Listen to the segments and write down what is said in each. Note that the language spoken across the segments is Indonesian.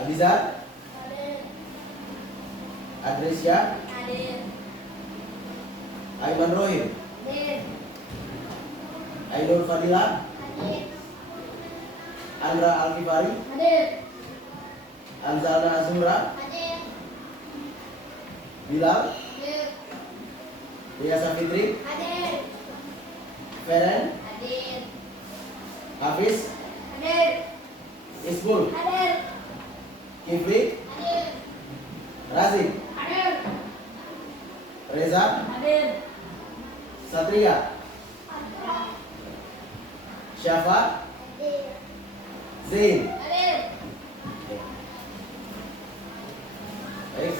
Abizar, Hadir. Adresya, Hadir. Aiman Rohim, Hadir. Ainur Fadila, Hadir. Andra Alkifari, Hadir. Anzalna Azura, Hadir. Bilal, Hadir. Riasa Fitri, Hadir. Feren, Hadir. Hafiz, Hadir. Ismul, Hadir. Kifli, Hadir. Razif, Hadir. Reza, Hadir. Satria, Syafa, Hadir. Zain. Hadir. Baik.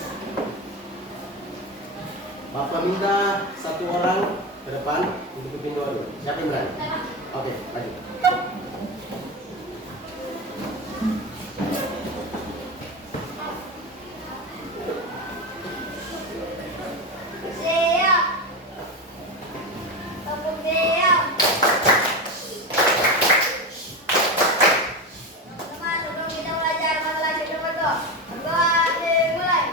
Bapak minta satu orang ke depan untuk pimpin doa dulu. Siapa yang berani? Oke, maju. Siap. Tepuk siap. Teman-teman, sebelum kita belajar masalah hidup berdoa. Berdoa dimulai.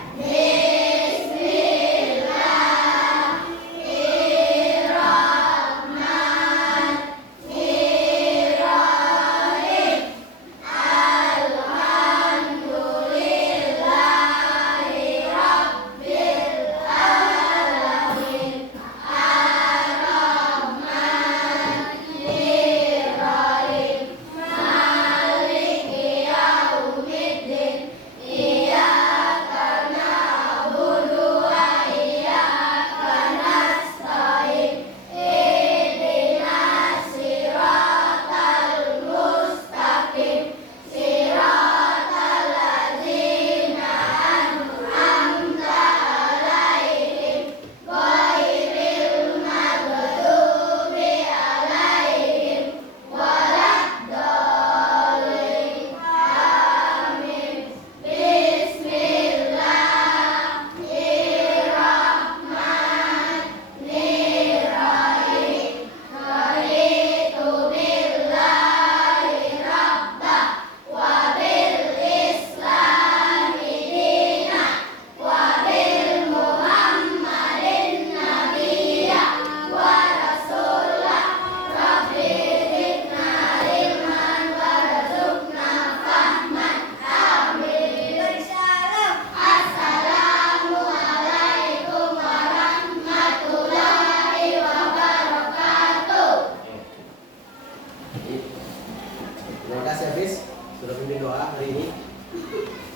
Terima kasih Hafiz sudah pimpin doa hari ini.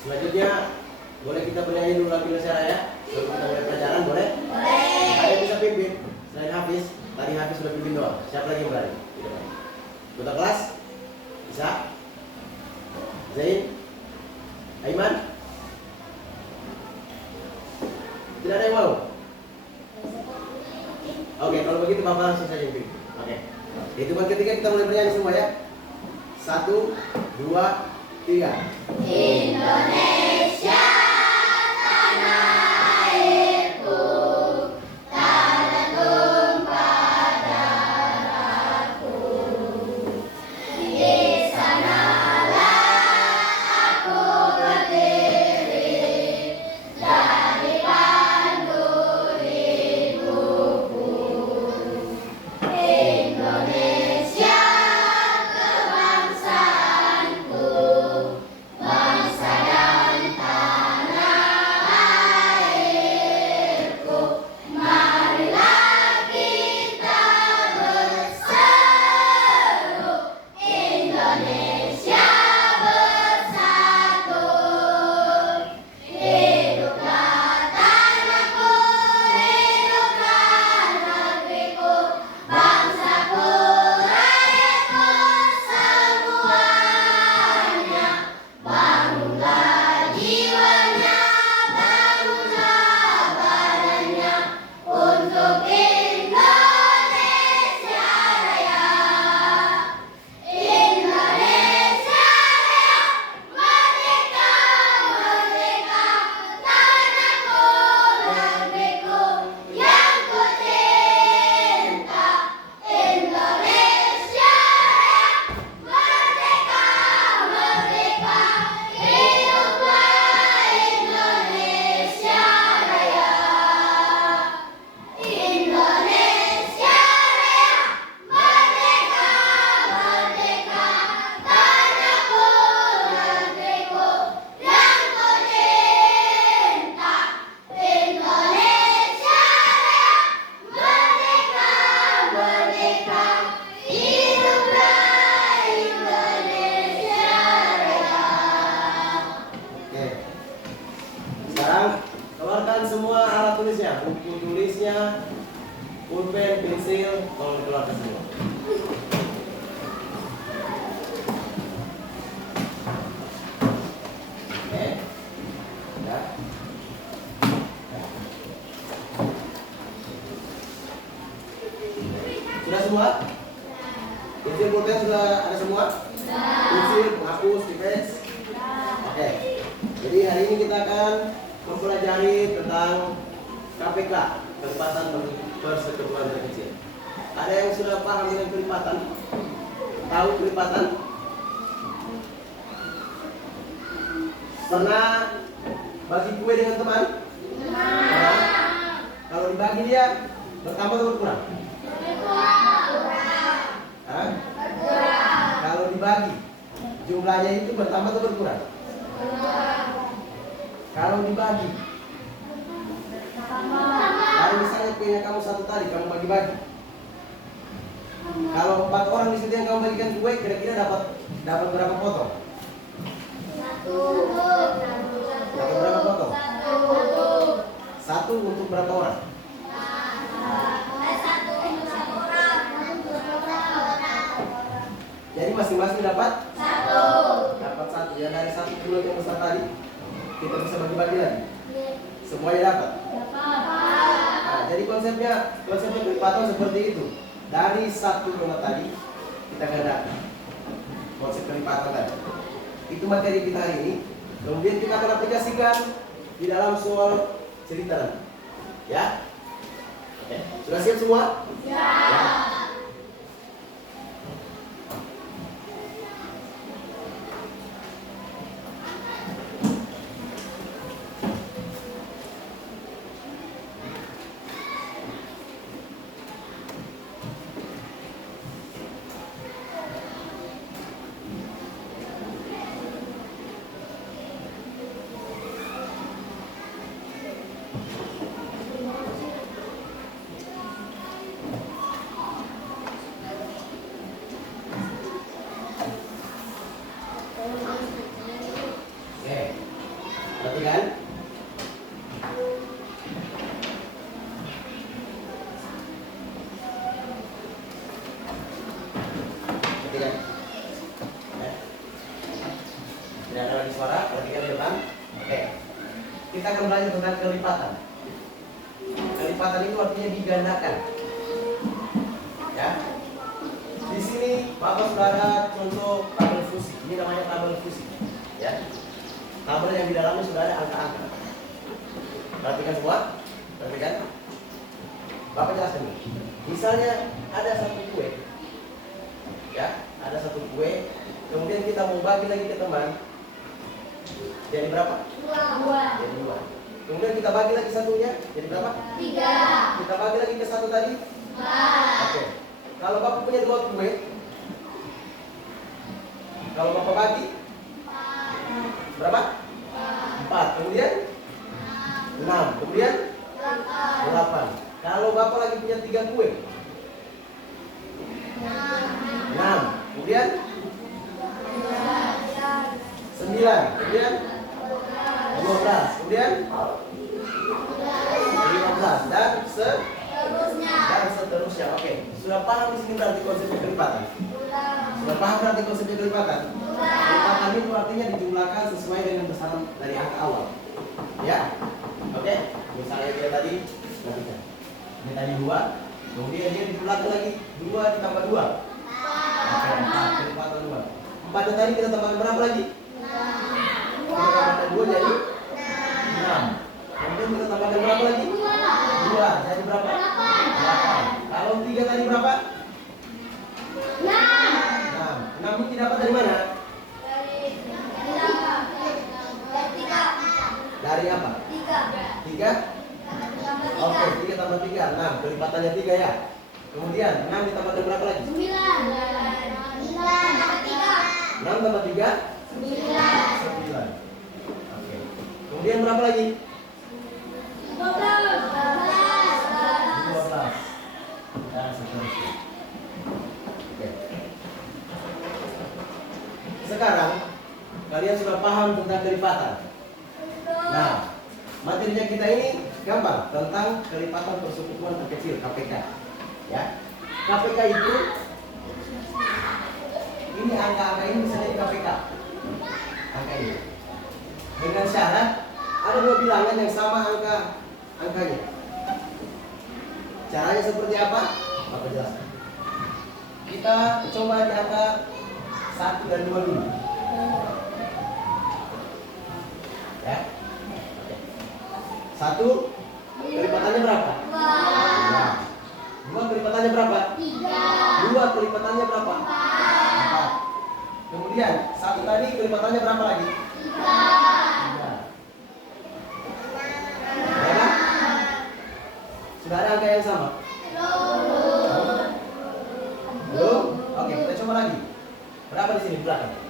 Selanjutnya boleh kita bernyanyi dulu lagu Indonesia Raya sebelum kita mulai pelajaran, boleh? Boleh. Ada yang bisa pimpin selain Hafiz. Tadi Hafiz sudah pimpin doa. Siapa lagi yang berani? Ketua kelas? Bisa? Zain? Aiman? Tidak ada yang mau? Oke, kalau begitu Bapak langsung saja pimpin. Oke. Hitungan ketiga kita mulai bernyanyi semua ya. 1, 2, 3. Indonesia tanah airku, tanah tumpah darahku. Di sanalah aku berdiri dan dipandu hidupku. Indonesia kebangsaanku, bangsa dan pulpen, pensil, tolong dikeluarkan semua. Oke. Ya. Sudah semua? Pensil, pulpen sudah ada semua? Pensil, penghapus, tipes. Oke. Jadi hari ini kita akan mempelajari tentang KPK, kelipatan persekutuan terkecil. Ada yang sudah paham dengan kelipatan? Tahu kelipatan? Pernah bagi kue dengan teman? Pernah. Kalau dibagi dia bertambah atau berkurang? Hah? Kalau dibagi jumlahnya itu bertambah atau berkurang? Kalau dibagi, kalau misalnya punya kamu satu tadi, kamu bagi-bagi. Kalau 4 orang di situ yang kamu bagikan kue, kira-kira dapat berapa potong? Dapat berapa potong? Satu untuk berapa orang? Jadi masing-masing dapat dapat satu. Ya dari satu bulat yang besar tadi, kita bisa bagi-bagi lagi. Semuanya dapat. Nah, jadi konsepnya kelipatan seperti itu. Dari satu bulat tadi kita gandakan. Konsep kelipatan tadi. Itu materi kita hari ini. Kemudian kita akan aplikasikan di dalam soal cerita nanti. Ya. Oke. Sudah siap semua? Ya. Perhatikan. Perhatikan. Ya. Tidak ada lagi suara, perhatikan di depan. Oke. Kita akan belajar tentang kelipatan. Kelipatan itu artinya digandakan. Ya. Di sini Bapak Saudara contoh tabel fusi. Ini namanya tabel fusi. Ya. Tabel yang di dalamnya sudah ada angka-angka. Perhatikan semua. Perhatikan. Bapak jelaskan ini. Misalnya ada satu kue. Ya, ada satu kue. Kemudian kita mau bagi lagi ke teman. Jadi berapa? 2. Jadi 2. Kemudian kita bagi lagi satunya. Jadi berapa? 3. Kita bagi lagi ke satu tadi. 4. Oke. Kalau Bapak punya 2 kue. Kalau Bapak bagi berapa? 4. Kemudian 6. Kemudian 8. Kalau Bapak lagi punya 3 kue. 6. Kemudian 9. Kemudian 12. Kemudian 15 dan seterusnya. Oke. Sudah paham di sini berarti konsep kelipatan? Sudah paham berarti konsep kelipatan? Kelipatan itu artinya dijumlahkan sesuai dengan besaran dari angka awal. Ya. Oke. Misalnya dia tadi perhatikan. Ini tadi 2, kemudian dia dijumlahkan lagi 2 ditambah 2. Oke, 4 kelipatan 2. 4 yang tadi kita tambahkan berapa lagi? 6. Kita tambahkan 2 jadi 6. Kemudian kita tambahkan berapa lagi? 2 jadi berapa? 8. Kalau 3 tadi berapa? 6. 6 itu dapat dari mana? Dari apa? 3? Oke, 3 tambah 3, 6. Kelipatannya 3 ya. Kemudian 6 ditambah dengan berapa lagi? 6 tambah 3? 9. Oke. Kemudian berapa lagi? 12. Dan seterusnya. Oke. Sekarang kalian sudah paham tentang kelipatan. Nah, materinya kita ini gampang tentang kelipatan persekutuan terkecil KPK. Ya, KPK itu ini angka-angka ini bisa jadi KPK. Angka ini dengan syarat ada dua bilangan yang sama angkanya. Caranya seperti apa? Apa jelaskan? Kita coba di angka 1 dan 2 dulu. Ya. 1 kelipatannya berapa? 2. 2 kelipatannya berapa? 2 kelipatannya berapa? 4. Kemudian 1 tadi kelipatannya berapa lagi? 3. Berapa? Sudah ada angka yang sama? Belum? Oke, kita coba lagi. Berapa di sini belakang? 4.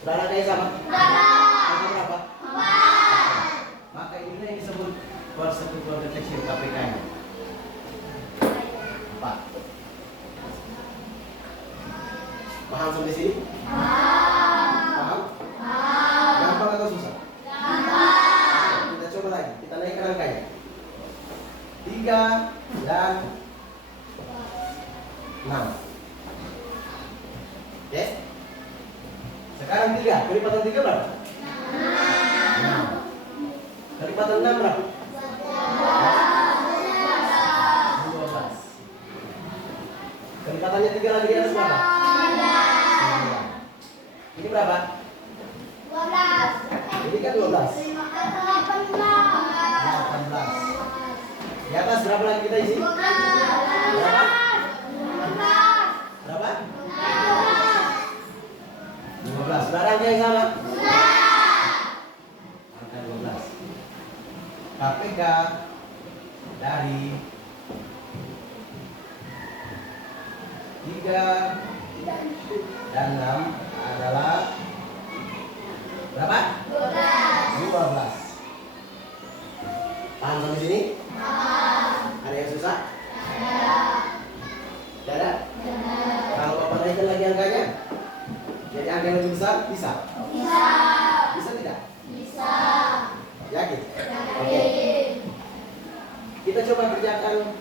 Sudah ada angka yang sama? Angka berapa? 4. Maka ini yang disebut persekutuan kecil KPK ini. 4. Paham sampai sini? Paham? Gampang atau susah? Kita coba lagi. Kita naikkan angkanya. 3 dan 6. Oke? Sekarang 3. Kelipatan 3 berapa? 6. Kelipatan 6 berapa? 12. Kelipatannya 3 lagi di atas berapa? 9. Ini berapa? 12. Ini kan 12. 18. 18. Di atas berapa lagi kita isi? Berapa? Berapa? 15. Sudah ada angka yang sama? Angka 12. KPK dari 3 dan 6 adalah berapa? 12. Paham sampai sini? Ada yang susah? Tidak ada? Kalau Bapak naikkan lagi angkanya, jadi angka yang lebih besar, bisa? Bisa tidak? Yakin? Oke. Kita coba kerjakan.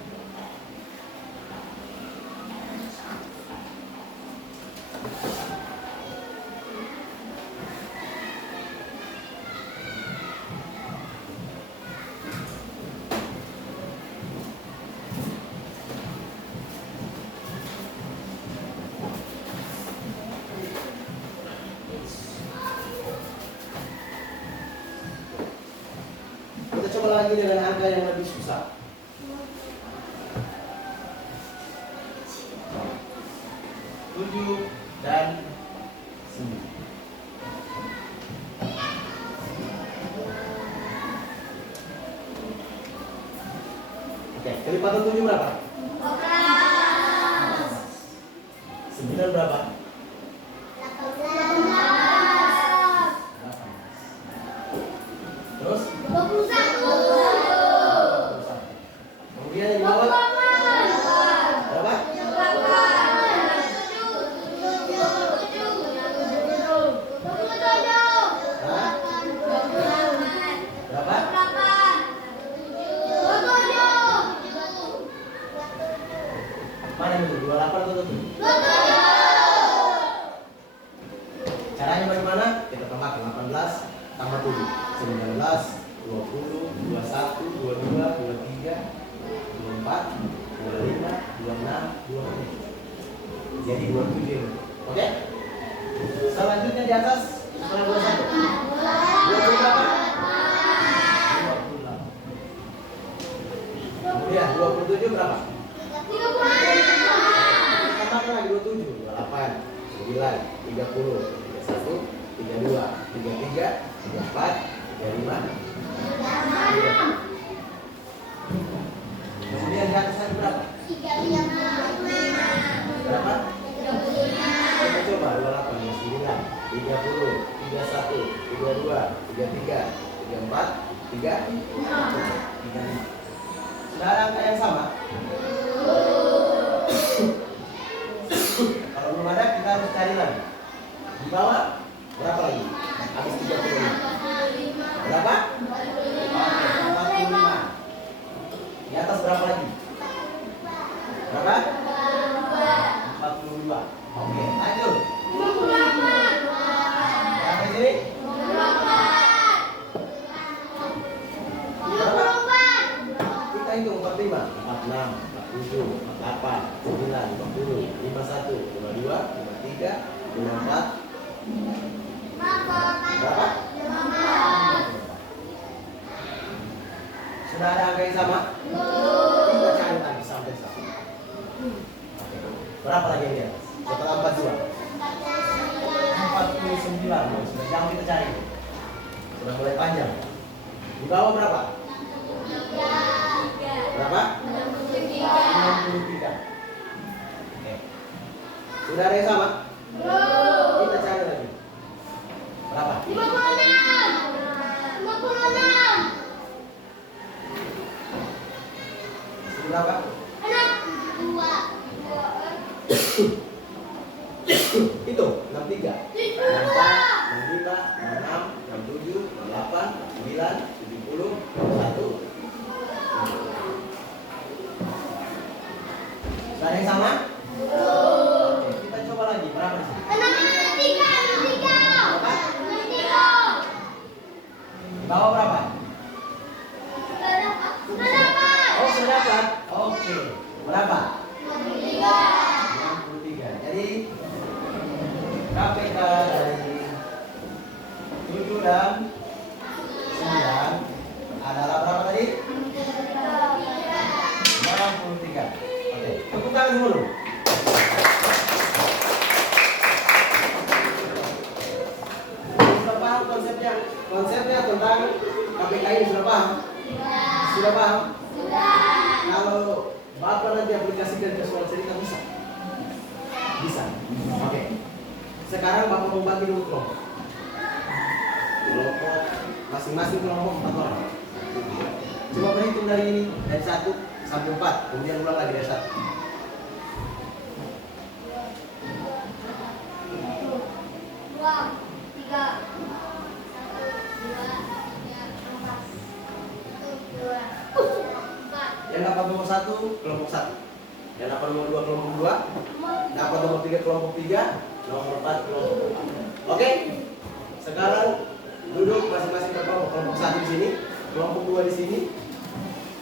Kita coba lagi dengan angka yang lebih susah. 7 dan 9. Oke, kelipatan 7 berapa? 9 berapa? 18. Terus? 21. Kemudian yang di bawah berapa? 27. Hah? Berapa? 27. Mana itu? 28 atau 27? Caranya bagaimana? Kita tambahkan 18 tambah 7. 19, 20, 21, 22, 23, 24, 25, 26, 27. Jadi 27. Oke? Selanjutnya di atas setelah 21. 20 berapa? 28. Kemudian 27 berapa? 30. Tambahkan lagi 27, 28, 9, 30, 31, 32, 33, 34, 35. Kemudian di atas lagi berapa? 35. Berapa? Kita coba 28, 29, 30, 31, 32, 33, 34, 35. Sudah ada angka yang sama? Kalau belum ada kita harus cari lagi. Di bawah berapa lagi? Habis 35. Berapa? Oke, 45. Di Di atas berapa lagi? Berapa? 42. Oke, lanjut. Berapa ini? Berapa? Kita hitung 45, 46, 47, 48, 49, 50, 51, 52, 53, 54. Berapa? Sudah ada angka yang sama? Kita cari lagi sampai sama. Oke. Berapa lagi yang di atas? Setelah 42. 49. Sudah jauh kita cari. Sudah mulai panjang. Di bawah berapa? Berapa? 63. Oke. Sudah ada yang sama? Kita cari lagi. Berapa? 56. Berapa? 2. Itu 63. 64, 65, 66, 67, 68, 69, 70, 71. Sudah ada yang sama? Oke, kita coba lagi. Berapa di sini? 63. Di bawah berapa? Oh, sudah dapat. Oke. Berapa? 63. Jadi KPK dari 7 dan 9 adalah berapa tadi? 63. Oke, tepuk tangan dulu. Sudah paham konsepnya? Konsepnya tentang KPK ini sudah paham? Sudah paham? Kalau Bapak nanti aplikasikan ke soal cerita bisa? Bisa. Oke. Sekarang Bapak mau bagi dulu kelompok. Kelompok masing-masing kelompok 4 orang. Coba berhitung dari ini, dari 1 sampai 4, kemudian ulang lagi dari 1. 2, 3, 4. Yang dapat nomor 1 kelompok 1. Yang dapat nomor 2 kelompok 2. Dapat nomor 3 kelompok 3, nomor 4 kelompok 4. Oke. Sekarang duduk masing-masing berkelompok. Kelompok 1 di sini, kelompok 2 di sini,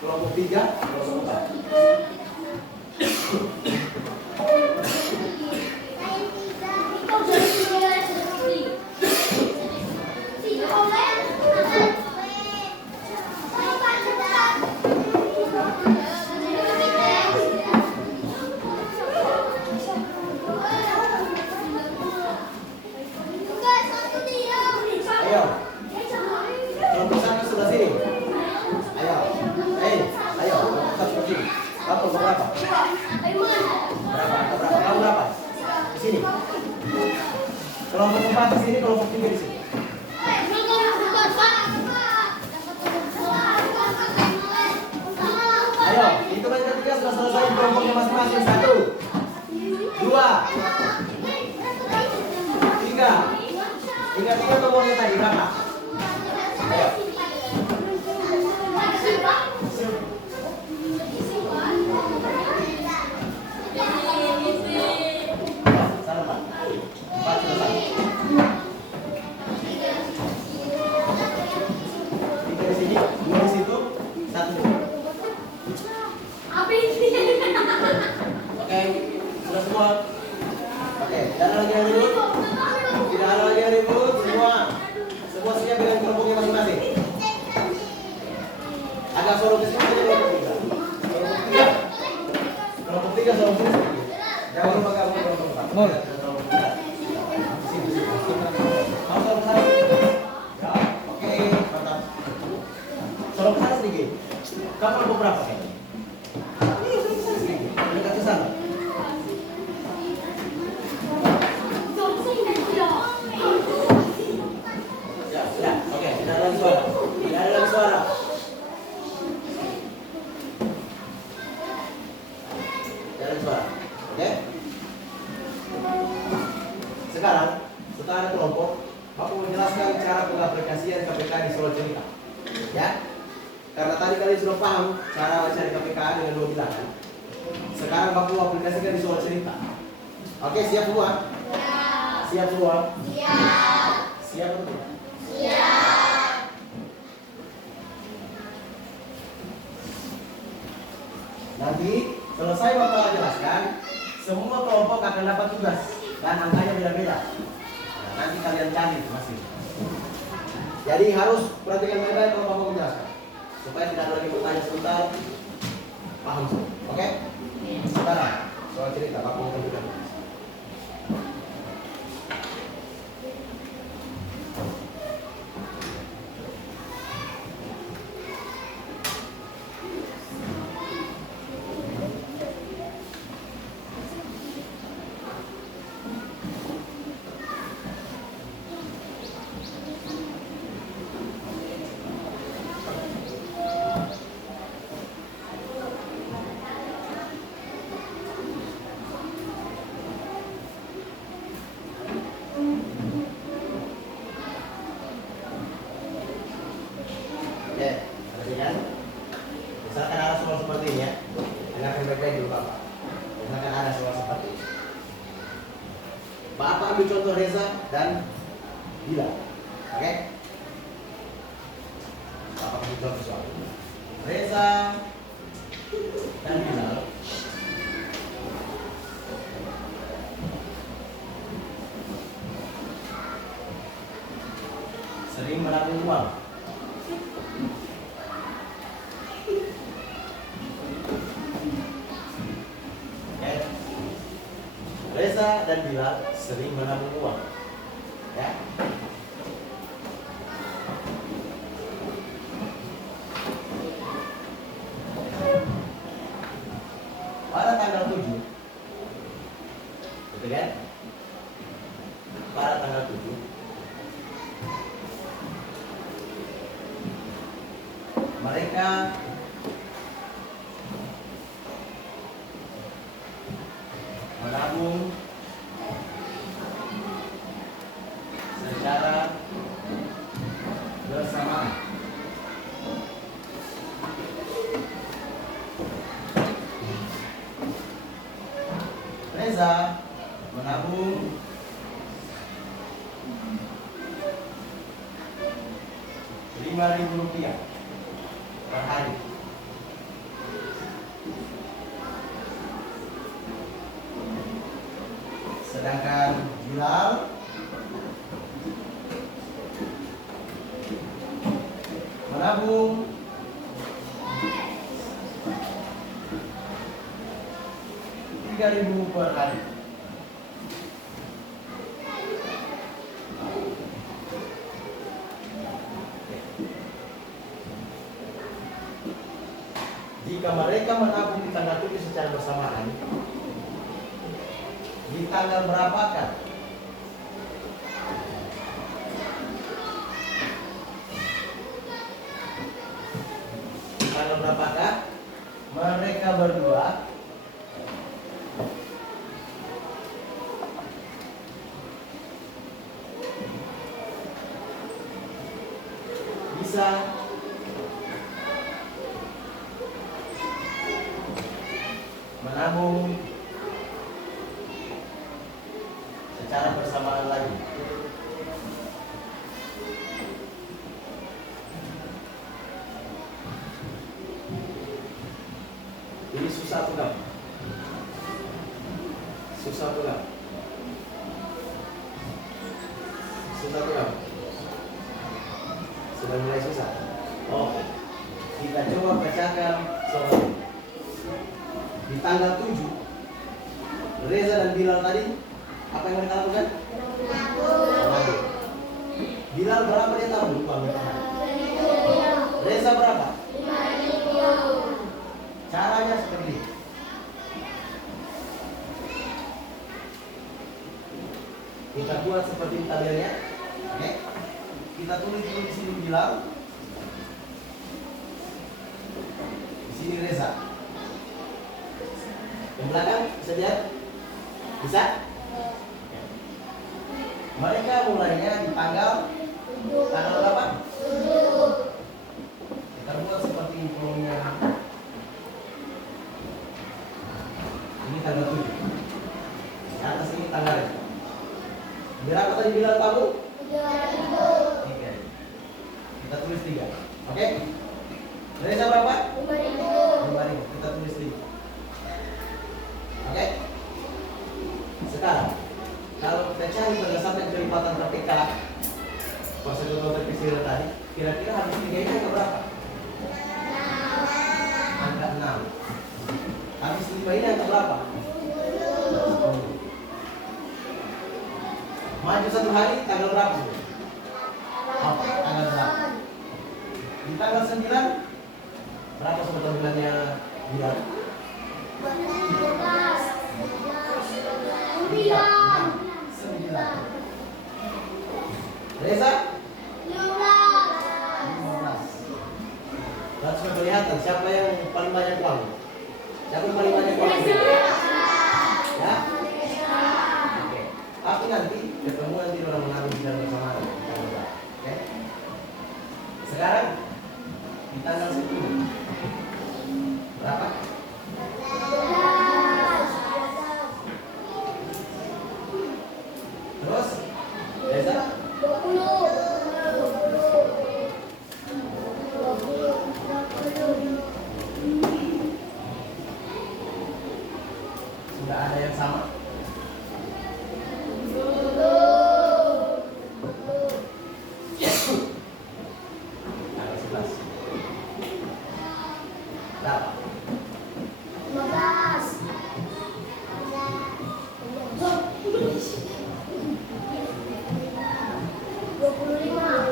kelompok 3, kelompok 4. Ayo. Kelompok 1 sebelah sini. Ayo. Ayo. Kelompok 1 sebelah sini. Bapak berapa? Berapa? Kamu berapa? Di sini. Kelompok 4 di sini, kelompok 3 di sini. Ayo, hitungan ketiga sudah selesai kelompoknya masing-masing. 1, 2, 3. Ingat nomornya tadi berapa? Ayo. Salah, Pak. 4 selesai. 3 di sini, 2 di situ, 1 di sini. Oke, sudah semua. Oke, tidak ada lagi yang ribut. Tidak ada lagi yang ribut. Semua siap dengan kelompoknya masing-masing. Agak sorong ke sini aja kelompok 3. Kelompok 3 sorong sini sedikit. Jangan lupa gabung kelompok 4. Boleh. Mau sorong ke sana? Ya, oke, mantap. Sorong ke sana sedikit. Kamu kelompok berapa? Dekat ke sana. Ya, oke, tidak ada lagi suara. Tidak ada lagi suara. Tidak ada lagi suara. Oke. Sekarang, setelah ada kelompok, Bapak menjelaskan cara pengaplikasian KPK di soal cerita. Ya. Karena tadi kalian sudah paham cara mencari KPKA dengan 2 bilangan. Sekarang Bapak aplikasikan di soal cerita. Oke, siap semua? Siap semua? Siap atau tidak? Nanti selesai Bapak jelaskan, semua kelompok akan dapat tugas dan angkanya beda-beda. Nah, nanti kalian cari masing. Jadi harus perhatikan baik-baik kalau Bapak menjelaskan, supaya tidak ada lagi pertanyaan sebentar. Paham semua? Oke? Sekarang soal cerita Bapak mau tunjukkan. Oke, perhatikan. Misalkan ada soal seperti ini ya, dengarkan baik-baik dulu Bapak. Misalkan ada soal seperti ini. Bapak ambil contoh Reza dan Bila. Oke? Bapak ambil contoh soal. Reza dan Bilal sering menabung uang. Reza dan Bilal sering menabung uang. Ya. Pada tanggal 7, betul kan? Pada tanggal 7, mereka menabung secara bersamaan. Reza menabung Rp5.000 per hari. Sedangkan Bilal menabung Rp3.000 per hari. Jika mereka menabung di tanggal 7 secara bersamaan, di tanggal berapakah mereka berdua bisa menabung secara bersamaan lagi. Ini susah tuh kan? Susah tuh kan? Susah tuh kan? Sudah mulai susah. Oke, kita coba bacakan soal ini. Di tanggal 7, Reza dan Bilal tadi apa yang mereka lakukan? Menabung. Bilal berapa dia tabung uang per hari? Reza berapa? 5.000. Caranya seperti ini. Kita buat seperti ini tabelnya. Oke. Kita tulis dulu di sini Bilal. Di sini Reza. Yang belakang bisa lihat? Bisa? Oke. Mereka mulainya di tanggal berapa? 7. Kita buat seperti kolomnya. Ini tanggal 7. Di atas ini tanggalnya. Berapa tadi bilang kamu? 3.000. 3. Kita tulis 3. Oke? Dari berapa? 5.000. 5.000. Kita tulis 5. Oke? Sekarang, kalau kita cari berdasarkan kelipatan KPK, prosedur terpisah tadi, kira-kira habis 3 ini angka berapa? Angka 6. Habis 5 ini angka berapa? 10. Maju 1 hari, tanggal berapa? Tanggal 8. Di tanggal 9, berapa sebetulnya bulan? 9. Reza? 15. Dan sudah kelihatan siapa yang paling banyak uang? Siapa yang paling banyak uang? Ya? Oke. Tapi nanti ketemu nanti orang mengambil di dalam bersama. Oke? Sekarang di tanggal 10. Berapa? Terus? Reza? 20. Sudah ada yang sama? Tanggal 11. Berapa? 25.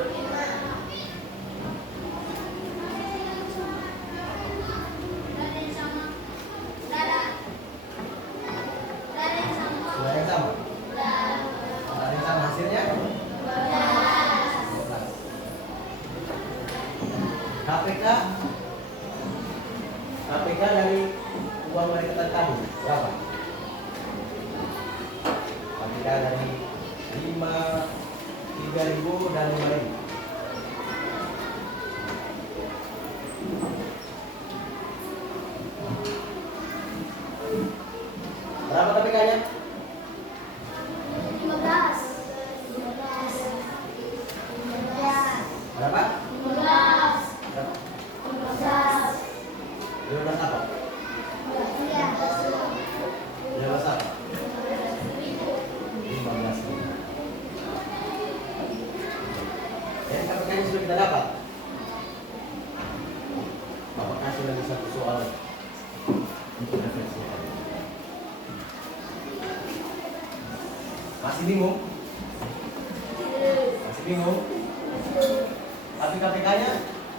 Sudah ada yang sama? Sudah ada yang sama hasilnya? 12. KPK dari uang mereka tadi berapa? KPK dari 3.000 dan 5.000. Berapa KPK-nya? 15. Berapa? 15. Berapa? 15. 15 apa? 15 apa? 15. Jadi KPK-nya sudah kita dapat. Bapak kasih lagi satu soal untuk refleksikan. Masih bingung? Masih bingung? Tapi KPK-nya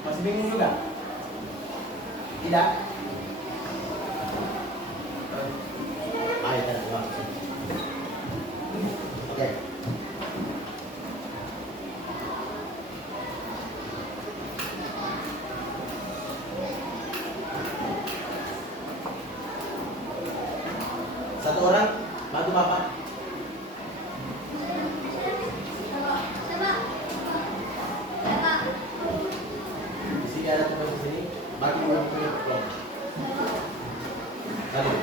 masih bingung juga? Tidak? Ayo kita keluar. Oke. Satu orang bantu Bapak. Di sini ada tugas di sini. Bagi orang punya kelompok. Tadi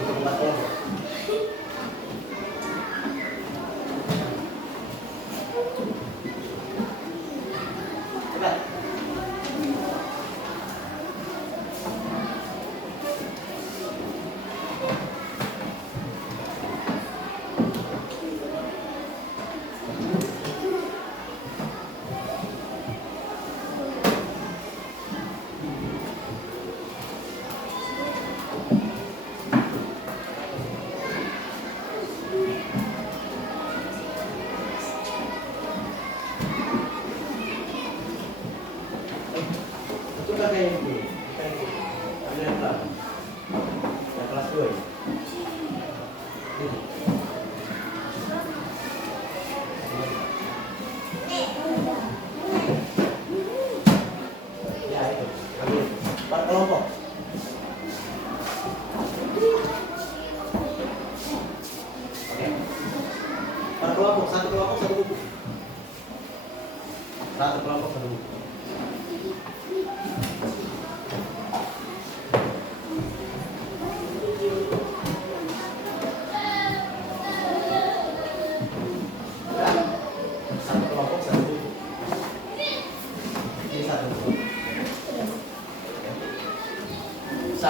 untuk membuat kelompok. Cepat. Itu kan kayak ini. Kayak ini. Ambil yang kelas. Yang kelas 2 ya. Ini. Ya itu. Ambil. Per kelompok. Oke. Per kelompok, satu kelompok satu buku. Satu kelompok satu buku.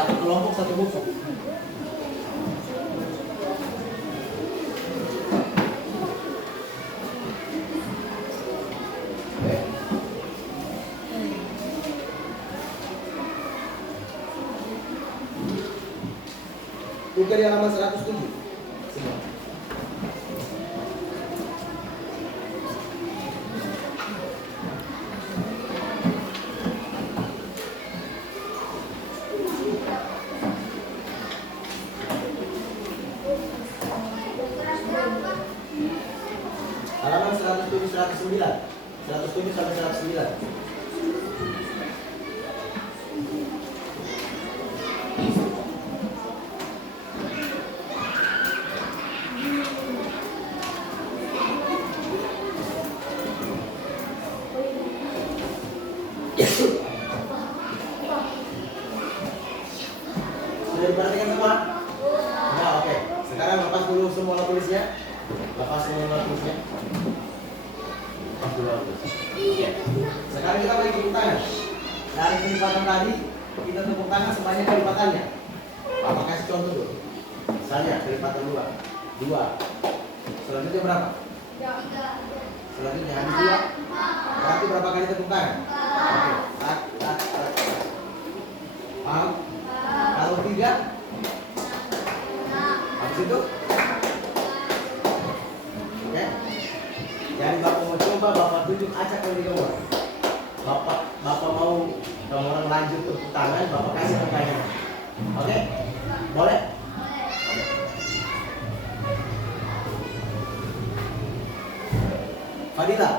Satu kelompok, satu musuh. Oke. Buka di halaman 107. Semua. Halaman 107 109. 107 sampai 109. Sudah diperhatikan semua? Nah, oke. Sekarang lepas dulu semua tulisnya. Lepas semua tulisnya. Lepas dulu tulis. Sekarang kita bagi tepuk tangan. Dari kelipatan tadi, kita tepuk tangan sebanyak kelipatannya. Bapak kasih contoh dulu. Misalnya kelipatan 2. Selanjutnya berapa? 3. Selanjutnya habis 2. Berarti berapa kali tepuk tangan? Oke. Tak. Paham? Kalau 3, habis itu? Oke. Jadi Bapak mau coba, Bapak tunjuk acak yang di gambar. Bapak mau kamu orang lanjut tepuk tangan, Bapak kasih pertanyaan. Oke? Boleh? Fadila.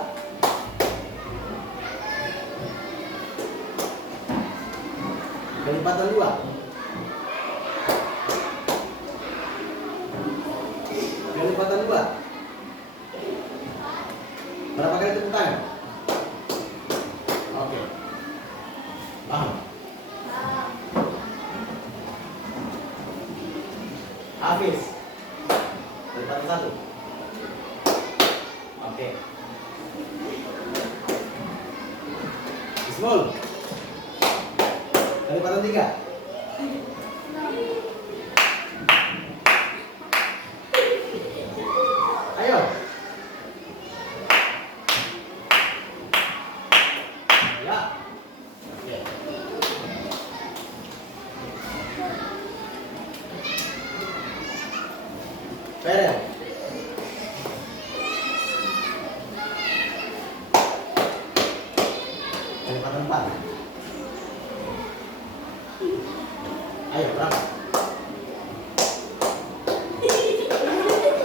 Kelipatan 2. Kelipatan 2. Berapa kali tepuk tangan? Oke. Paham? Hafiz. Kelipatan 1. Oke. Ismul. Kelipatan 3. Ayo. Ya. Oke. Ferel. Kelipatan 4. Ayo, berapa?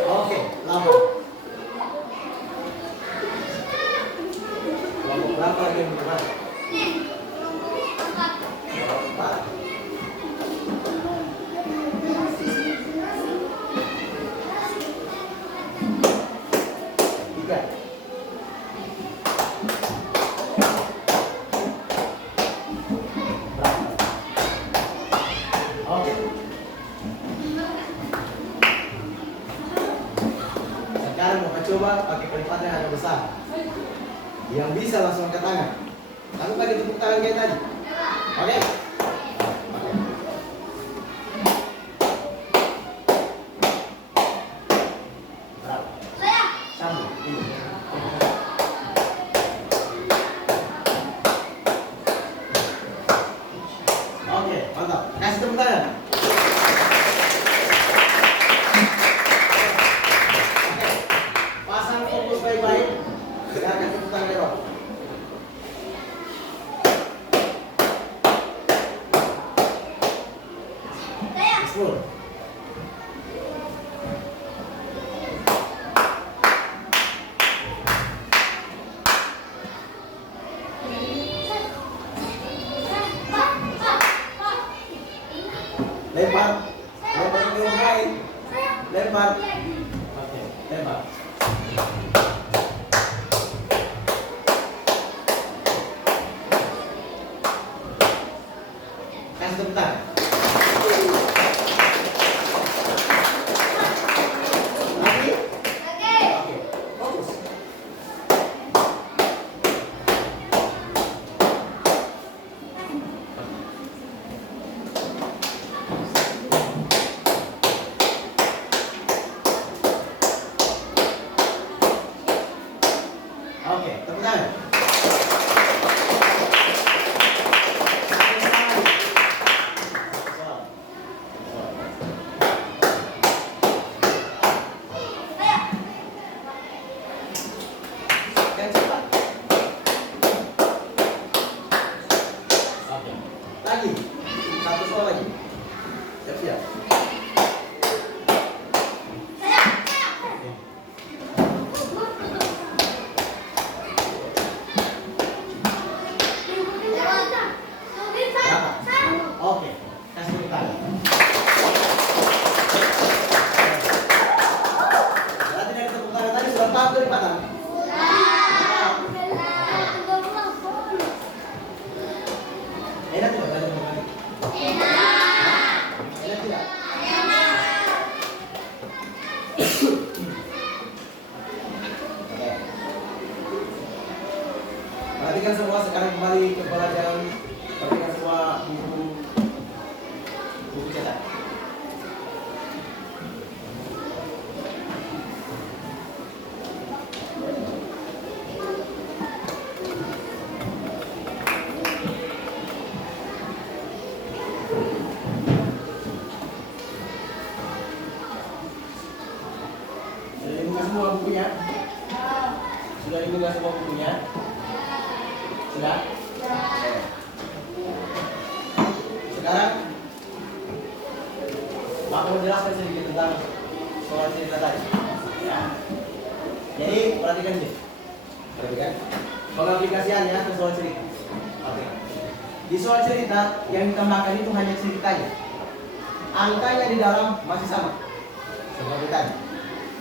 Oke, 8. Kelompok berapa lagi yang berapa? 4. Tiga. Berapa? Oke. Sekarang mau coba pakai kelipatan yang agak besar. Yang bisa langsung angkat tangan. Kamu pakai tepuk tangan kayak tadi. Oke? Oke. Berapa? Sambung. Ini. Oke, mantap. Kasih tepuk tangan. Oke. Pasang fokus baik-baik. Dengarkan tepuk tangan dari bawah. Ismul. Lempar. Lempar ke orang lain. Lempar. Oke, lempar. Kasih tepuk tangan. Oke, tepuk tangan. Yang cepat. Oke. Lagi. Satu soal lagi. Siap-siap. Oke, kasih tepuk tangan. Berarti dari tepuk tangan tadi sudah paham kelipatan? Enak tidak belajar kembali? Enak tidak? Oke. Perhatikan semua sekarang kembali ke pelajaran. Perhatikan semua buku cetak. Sudah dibuka semua bukunya? Sudah dibuka semua bukunya? Sudah? Oke. Sekarang Pak mau jelaskan sedikit tentang soal cerita tadi. Ya. Jadi perhatikan ini. Perhatikan. Pengaplikasiannya ke soal cerita. Oke. Di soal cerita yang ditambahkan itu hanya ceritanya. Angkanya di dalam masih sama. Seperti tadi.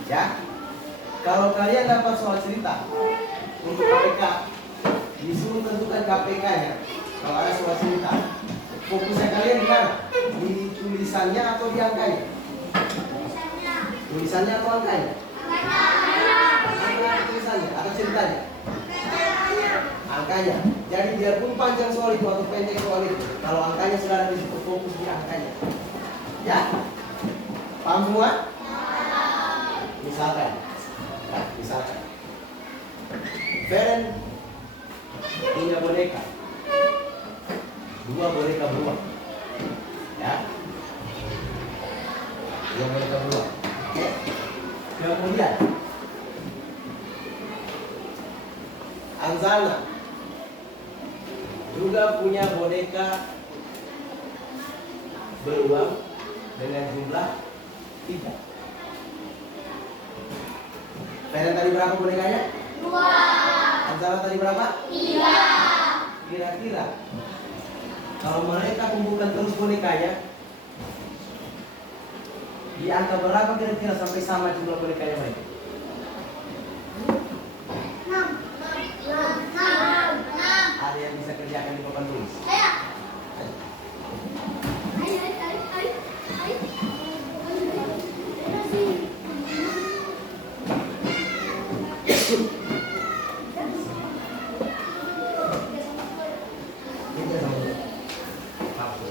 Ya. Kalau kalian dapat soal cerita untuk KPK, disuruh tentukan KPK-nya. Kalau ada soal cerita, fokusnya kalian di mana? Di tulisannya atau di angkanya? Tulisannya atau angkanya? Angkanya tulisannya atau ceritanya? Angkanya. Jadi biarpun panjang soal itu atau pendek soal itu, kalau angkanya sudah ada di situ, fokus di angkanya. Ya? Paham semua? Misalkan, ya, misalkan, Feren punya boneka, 2 boneka beruang, ya, 2 boneka beruang. Oke. Kemudian Anzalna juga punya boneka beruang dengan jumlah 3. Feren tadi berapa bonekanya? 2. Anzalna tadi berapa? 3. Kira-kira kalau mereka kumpulkan terus bonekanya, di angka berapa kira-kira sampai sama jumlah bonekanya mereka? 6. Ada yang bisa kerjakan di papan tulis? Ayo. Ini sama dia. Satu.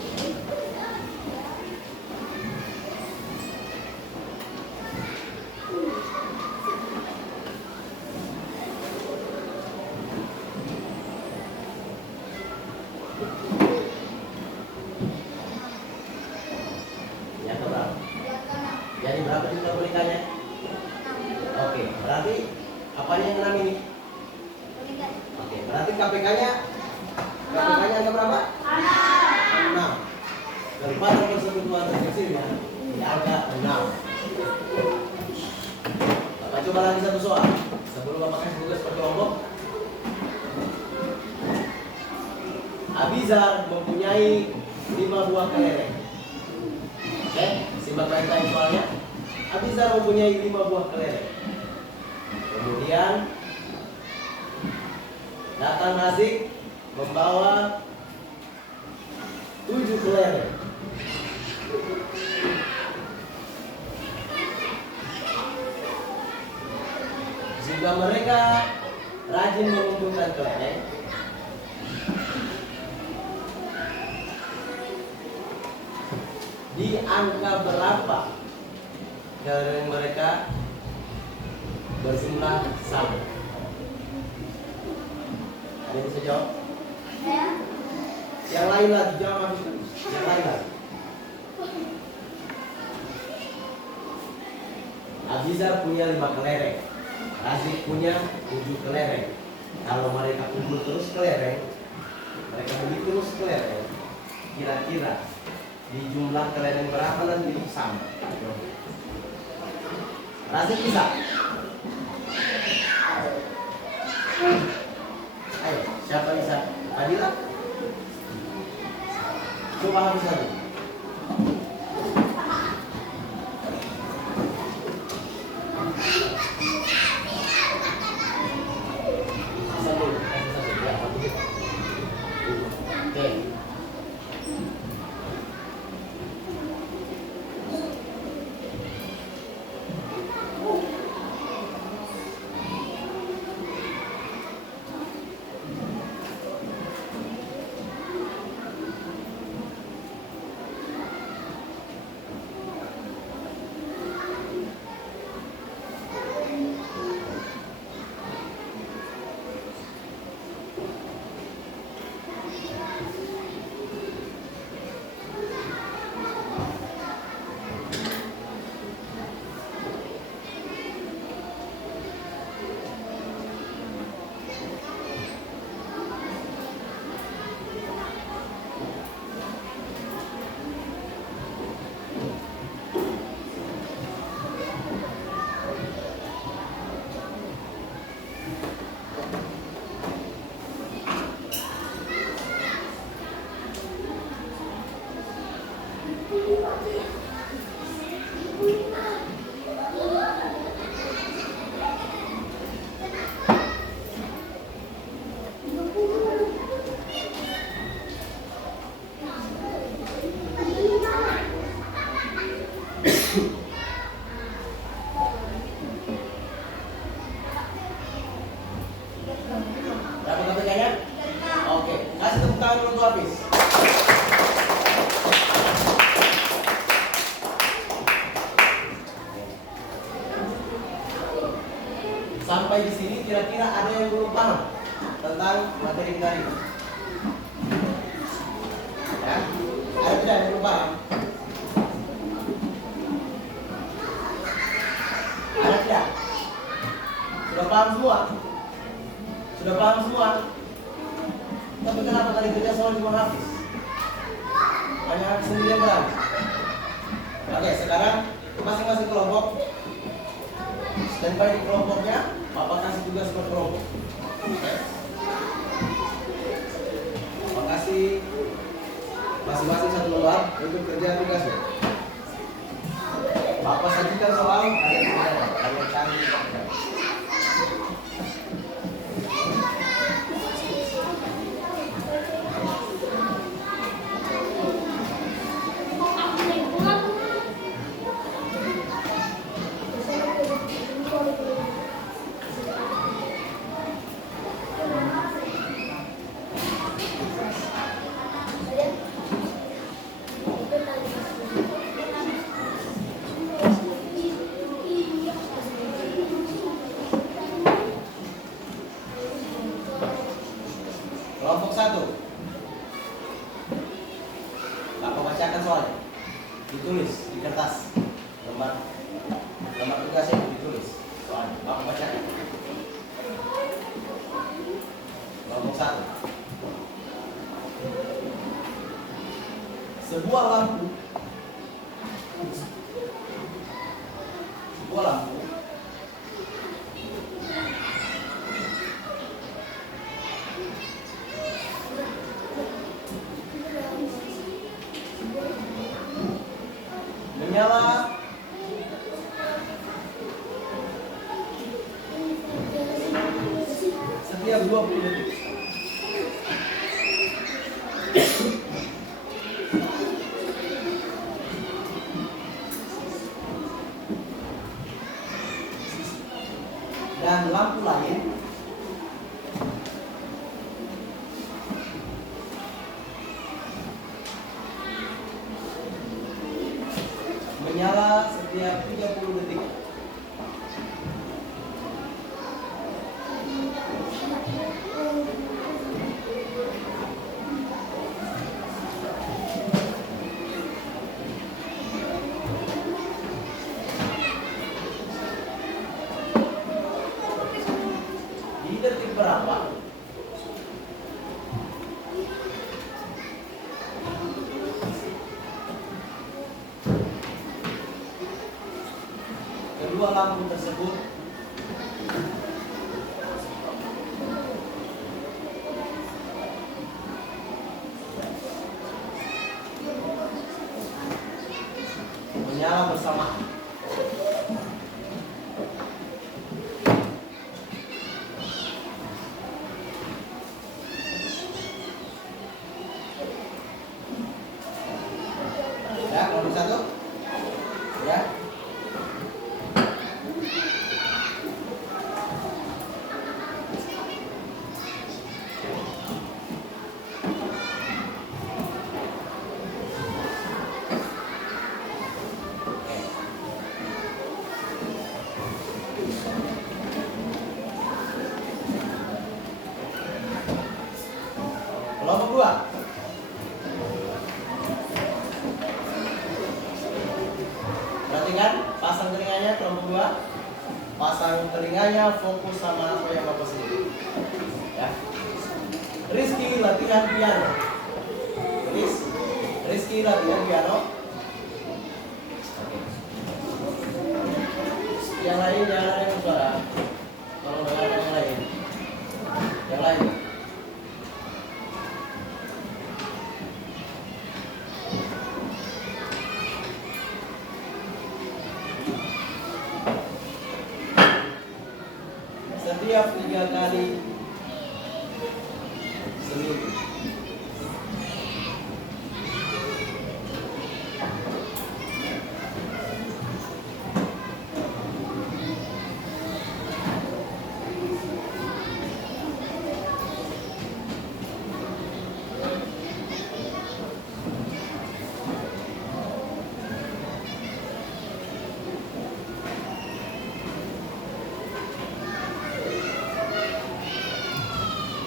Yang keberapa? Jadi berapa jumlah bonekanya? Oke, berarti apanya yang 6 ini? Oke, berarti KPK-nya angka berapa? 6. Daripada persekutuan terkecilnya di angka 6. Bapak coba lagi satu soal sebelum Bapak kasih tugas per kelompok. Abizar mempunyai 5 buah kelereng. Oke, simak baik-baik soalnya. Abizar mempunyai 5 buah kelereng. Kemudian datang Nazik membawa 7 kelereng. Jika mereka rajin mengumpulkan kelereng, di angka berapa kelereng mereka berjumlah sama? Ada yang bisa jawab? Saya. Yang lain lagi, jangan habis terus. Yang lain lagi. Abizar punya 5 kelereng. Razik punya 7 kelereng. Kalau mereka kumpul terus kelereng, mereka beli terus kelereng, kira-kira di jumlah kelereng berapa nanti sama? Razik bisa? Ayo, siapa bisa? Adila? Coba habis lagi. Oke. Berapa ketikanya? Oke, kasih tepuk tangan dulu untuk habis. Sampai di sini kira-kira ada yang belum paham tentang materi kita ini? Ya, ada tidak yang belum paham? Ada tidak? Sudah paham semua? Sudah paham semua? Tapi kenapa tadi kerja sama cuma Hafiz? Hanya Hafiz sendiri yang paham? Oke, sekarang masing-masing kelompok standby di kelompoknya. Bapak kasih tugas per kelompok. Oke. Bapak kasih masing-masing satu lembar untuk kerja tugasnya. Bapak sajikan soal, kalian menjawab. Kalian cari juga. Kelompok 1. Bapak bacakan soalnya. Ditulis di kertas. Lembar tugasnya ditulis soalnya. Bapak bacakan. Kelompok 1. Sebuah lampu menyala setiap 20 detik. Dan lampu lain menyala setiap 30 detik. detik berapa? Kedua lampu tersebut menyala bersamaan. Ya, nomor satu. Ya. Kelompok dua. Perhatikan, pasang telinganya kelompok dua. Pasang telinganya, fokus sama apa yang Bapak sebut. Ya. Rizky latihan piano. Rizky latihan piano. Yang lain jangan ada yang suara. Tolong dengarkan yang lain. Yang lain. Setiap 3 kali seminggu.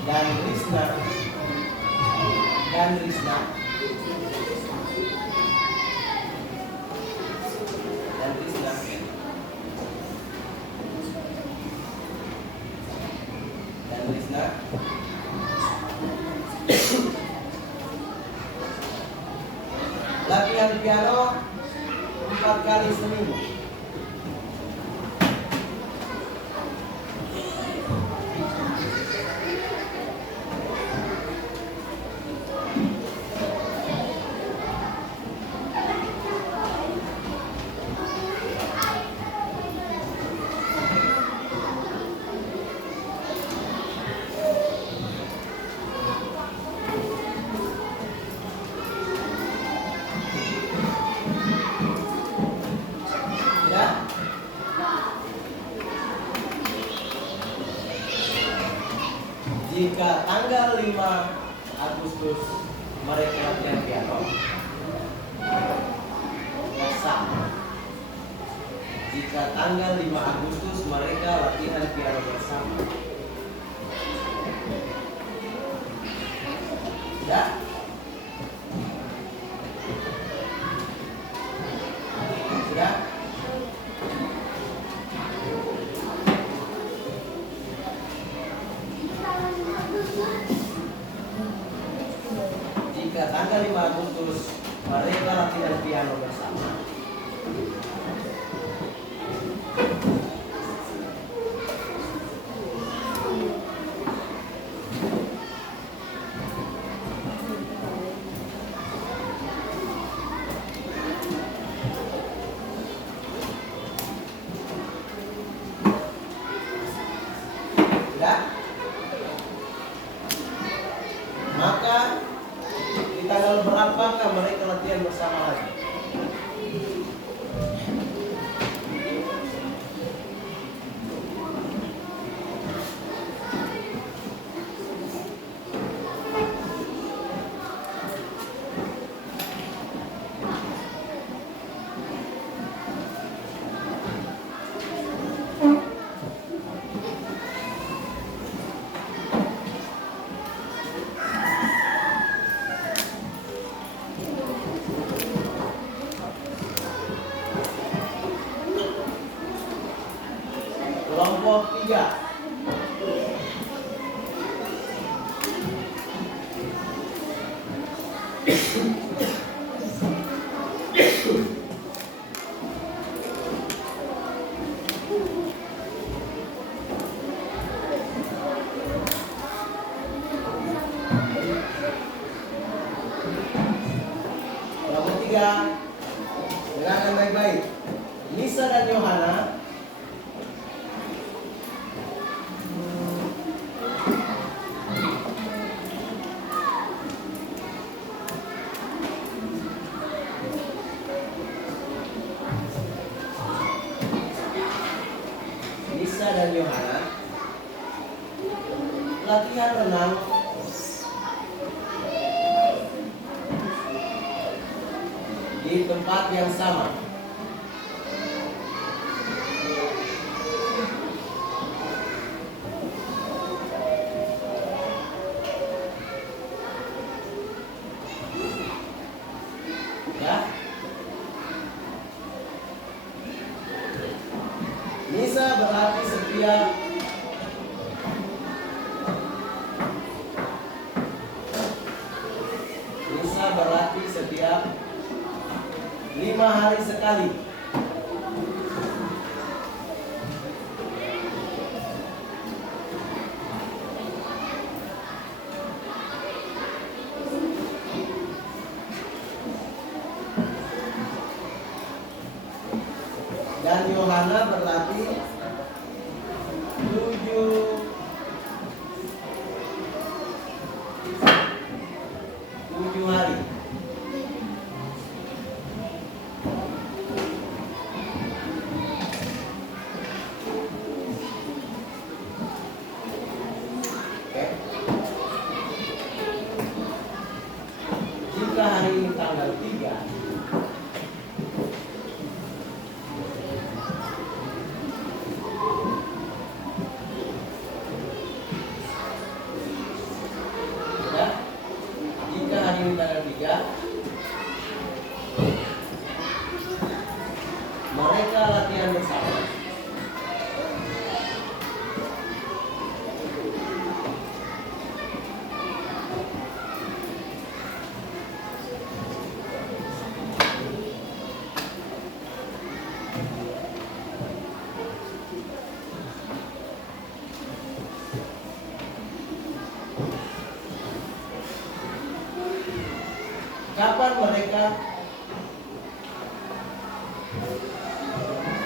Dan Rizna dan Rizna dan Rizna dan Rizna latihan piano 4 kali seminggu. Ya. Jika tanggal 5 Agustus mereka latihan piano, ya sama. Jika tanggal 5 Agustus mereka latihan piano bersama. Ya. Sudah? Jika tanggal 5 Agustus mereka latihan piano bersama. Sudah? Maka di tanggal berapakah mereka latihan bersama lagi? Kelompok 3, dengarkan baik-baik. Nisa dan Yohana latihan renang di tempat yang sama. Ya. Nisa berlatih setiap setiap 5 hari sekali. Dan Yohana berlatih 7 hari. Jika hari ini tanggal 3, ya, jika hari ini tanggal 3, mereka latihan bersama.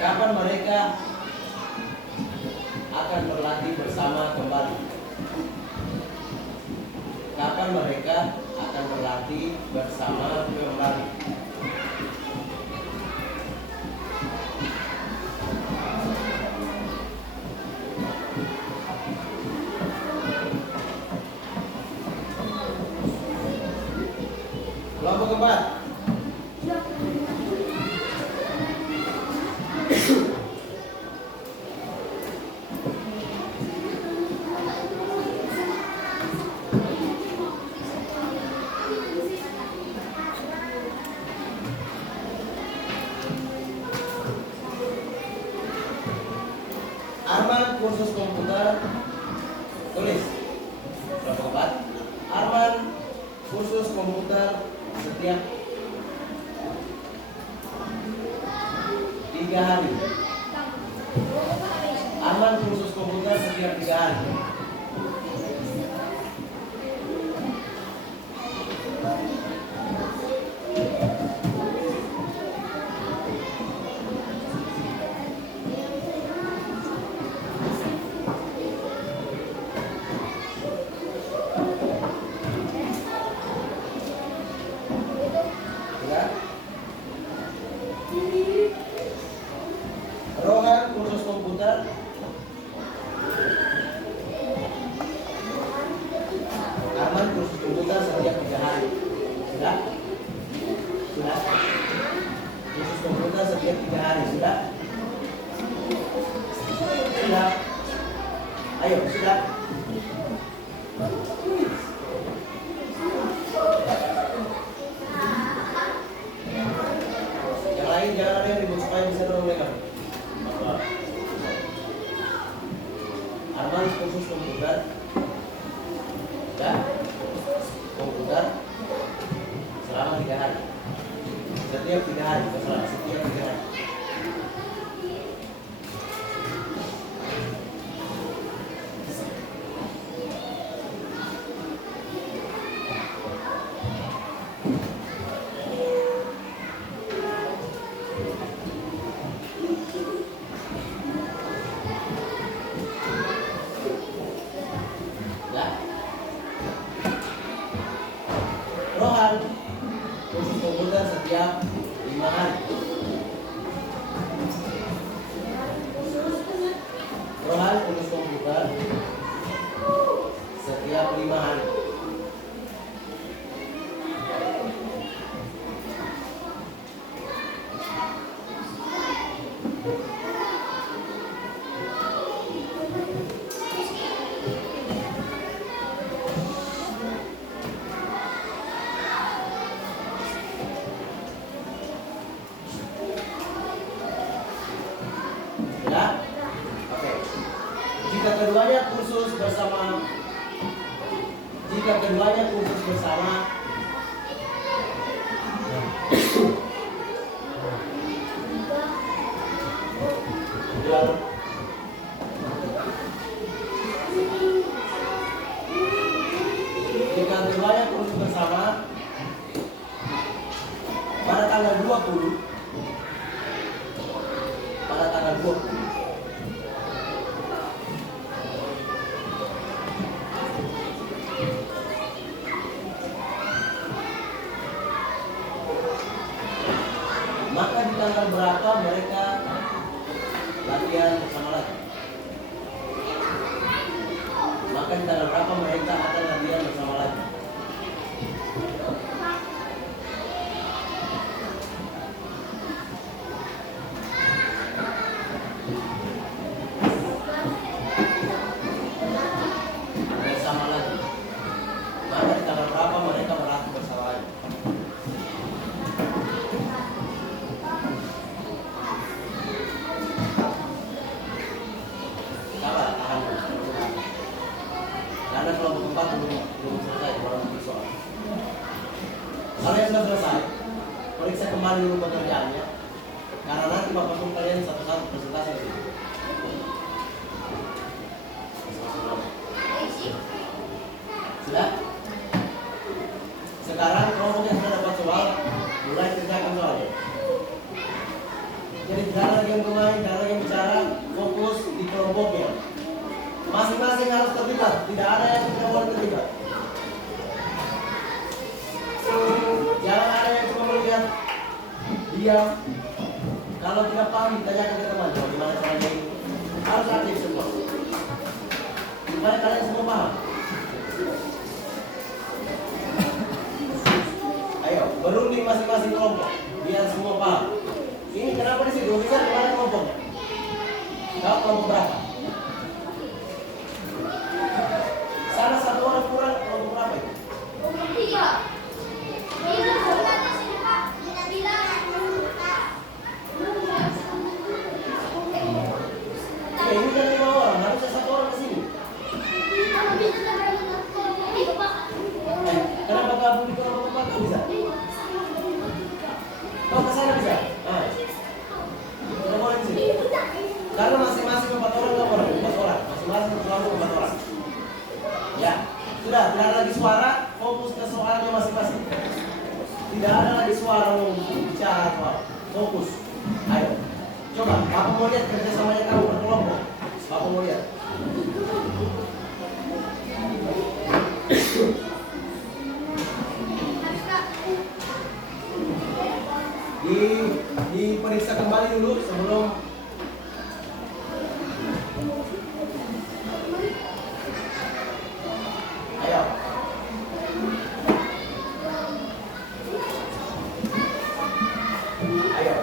Kapan mereka akan berlatih bersama kembali? Kapan mereka akan berlatih bersama kembali? Kelompok keempat. Arman kursus komputer, tulis. Kelompok 4. Arman kursus komputer setiap 3 hari. Arman kursus komputer setiap 3 hari. Rohan kursus komputer Arman kursus komputer setiap 3 hari. Sudah? Sudah? Kursus komputer setiap 3 hari. Sudah? Sudah? Ayo, sudah? Yang lain jangan ada yang ribut supaya bisa dorong mereka. Arman kursus komputer, ya, komputer setiap 3 hari, masalah setiap 3 hari. Rohan khusus komputer setiap 5 hari. Rohan khusus komputer setiap 5 hari. Ya? Oke. Jika keduanya kursus bersama pada tanggal 20 maka di tanggal berapa mereka latihan bersama lagi? Maka di tanggal berapa mereka akan latihan bersama lagi? Bersama lagi. Maka di tanggal berapa mereka berlatih bersama lagi? Sabar, tahan dulu. Karena kelompok 4 belum selesai, baru soal. Kalau yang sudah selesai, periksa kembali dulu pekerjaannya. Karena nanti Bapak pun kalian satu-satu presentasi di sini. Sudah? Sekarang kelompok yang sudah dapat soal, mulai kerjakan soalnya. Jadi jangan lagi yang bermain, jangan lagi yang bicara, fokus di kelompoknya. Masing-masing harus terlibat, tidak ada yang tidak boleh terlibat. Jangan ada yang cuma melihat diam. Kalau tidak paham, ditanyakan ke teman. Bagaimana caranya ini? Harus aktif semua. Supaya kalian semua paham. Ayo, berunding masing-masing kelompok, biar semua paham. Ini kenapa di situ? Bisa di mana kelompoknya? Kau kelompok berapa? Sana satu orang kurang, kelompok berapa itu? Kelompok 3. Ya, ini kan 5 orang, harusnya 1 orang ke sini. Kenapa gabung di kelompok 4 bisa? Kau ke sana bisa? Nah, tidak boleh di sini. Karena masing-masing 4 orang nggak boleh, 4 orang. Masing-masing kelompok 4 orang. Ya, sudah tidak ada lagi suara, fokus ke soalnya masing-masing. Tidak ada lagi suara mau bicara soal. Fokus. Ayo, coba. Apa mau lihat kerjasamanya kamu berkelompok? Apa mau lihat? Diperiksa kembali dulu sebelum ayo. Ayo.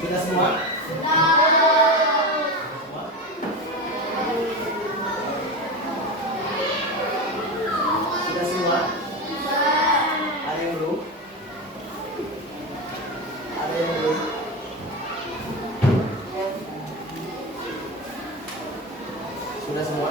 Sudah semua? Sudah semua? Ada yang belum? Ada yang belum? Sudah semua?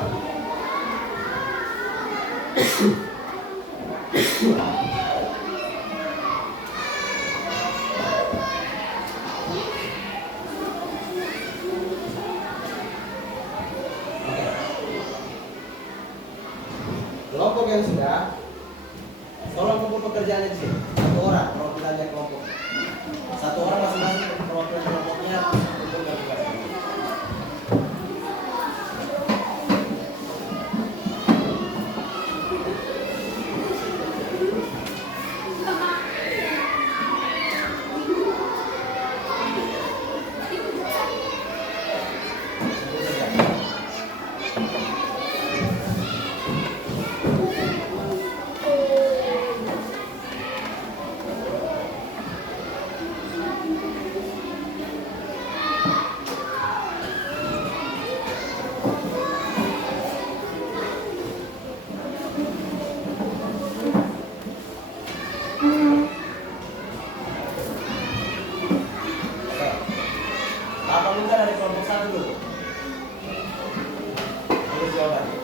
Kelompok yang sudah, tolong kumpul pekerjaannya di sini. Satu orang perwakilannya kelompok. Satu orang masing-masing perwakilan kelompoknya untuk tugas. Apa minta dari kelompok satu dulu? Tulis jawabannya.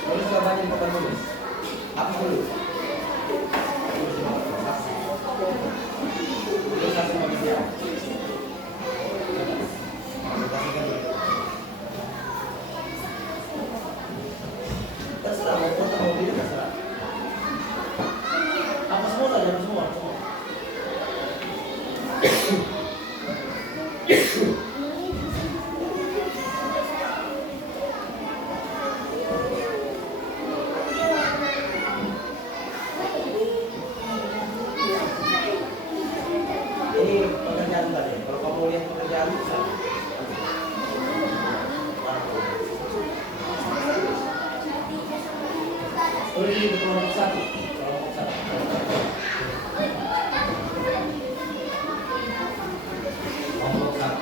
Tulis jawabannya di papan tulis. Hapus dulu. Tulis hasil pemilihan. Terserah mau foto mau video terserah. Apa semua saja semua. Ini pekerjaan tadi. Kalau kamu lihat pekerjaan bisa. Tulis di kelompok satu. Kelompok satu. Kelompok satu.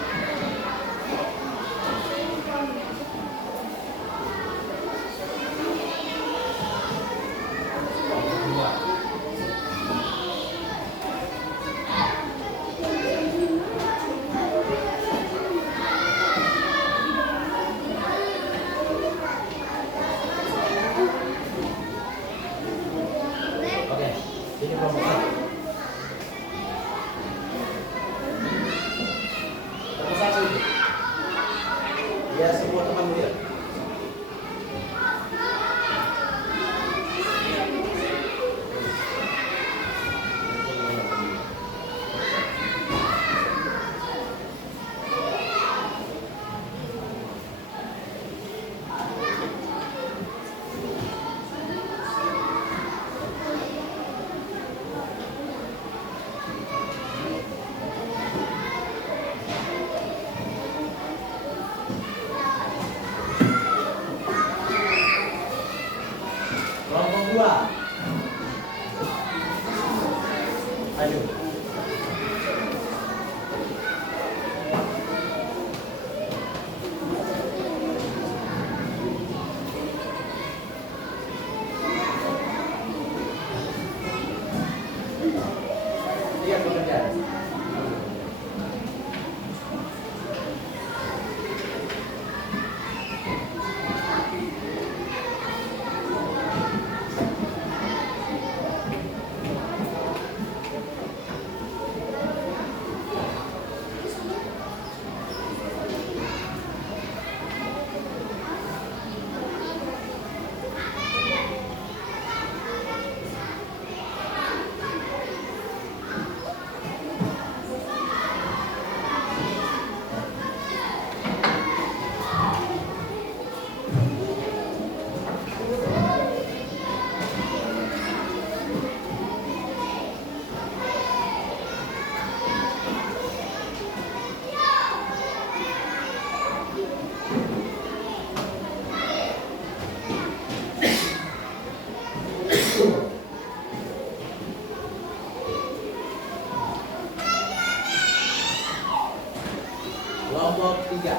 Kelompok dua. Oke, ini kelompok satu. kedua. Maju. Lihat bekerja. Kelompok 3.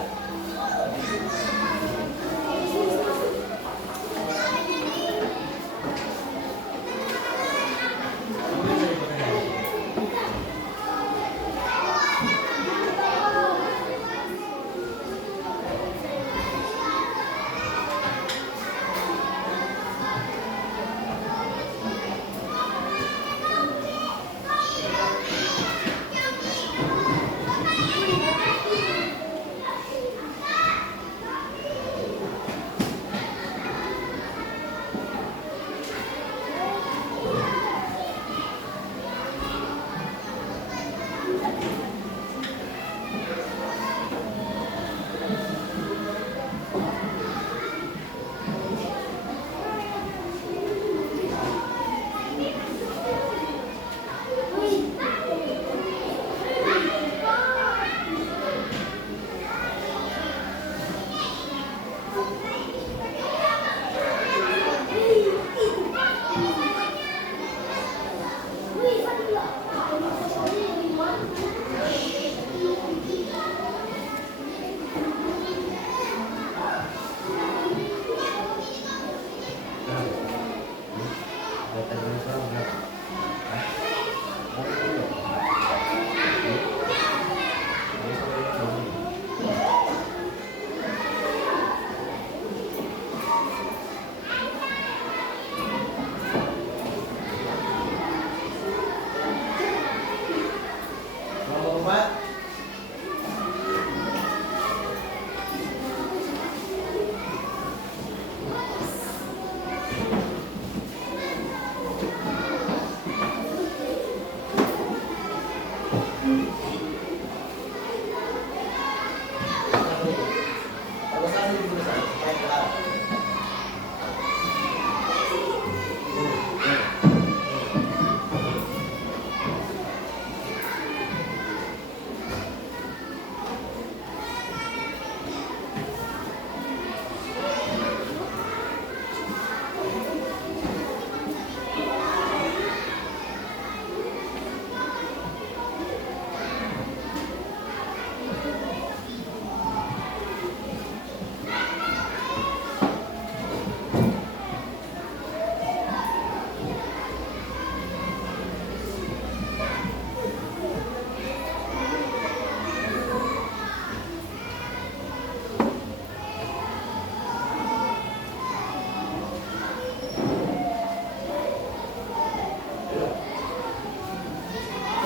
Kelompok 4.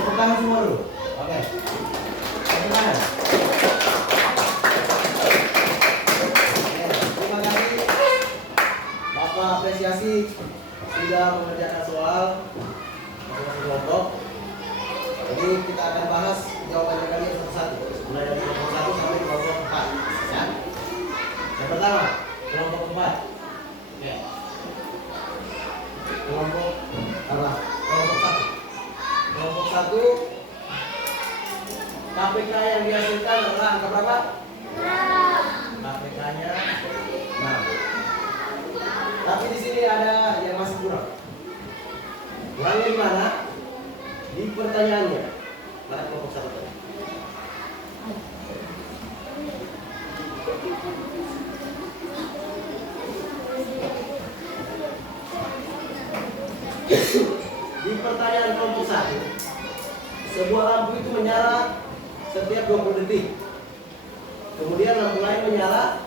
Tepuk tangan semua dulu. Oke. Tepuk tangan. Oke, terima kasih. Bapak apresiasi sudah mengerjakan soal masing-masing kelompok. Jadi kita akan bahas jawabannya kalian satu-satu. Mulai dari kelompok 1 sampai kelompok 4. Ya. Yang pertama, kelompok 4. Oke. Kelompok 1. Kelompok 1, KPK yang dihasilkan adalah angka berapa? 6. KPK-nya 6. Tapi di sini ada yang masih kurang. Kurangnya di mana? Di pertanyaannya. Mana kelompok satu tadi? Di pertanyaan kelompok satu, sebuah lampu itu menyala setiap 20 detik. Kemudian lampu lain menyala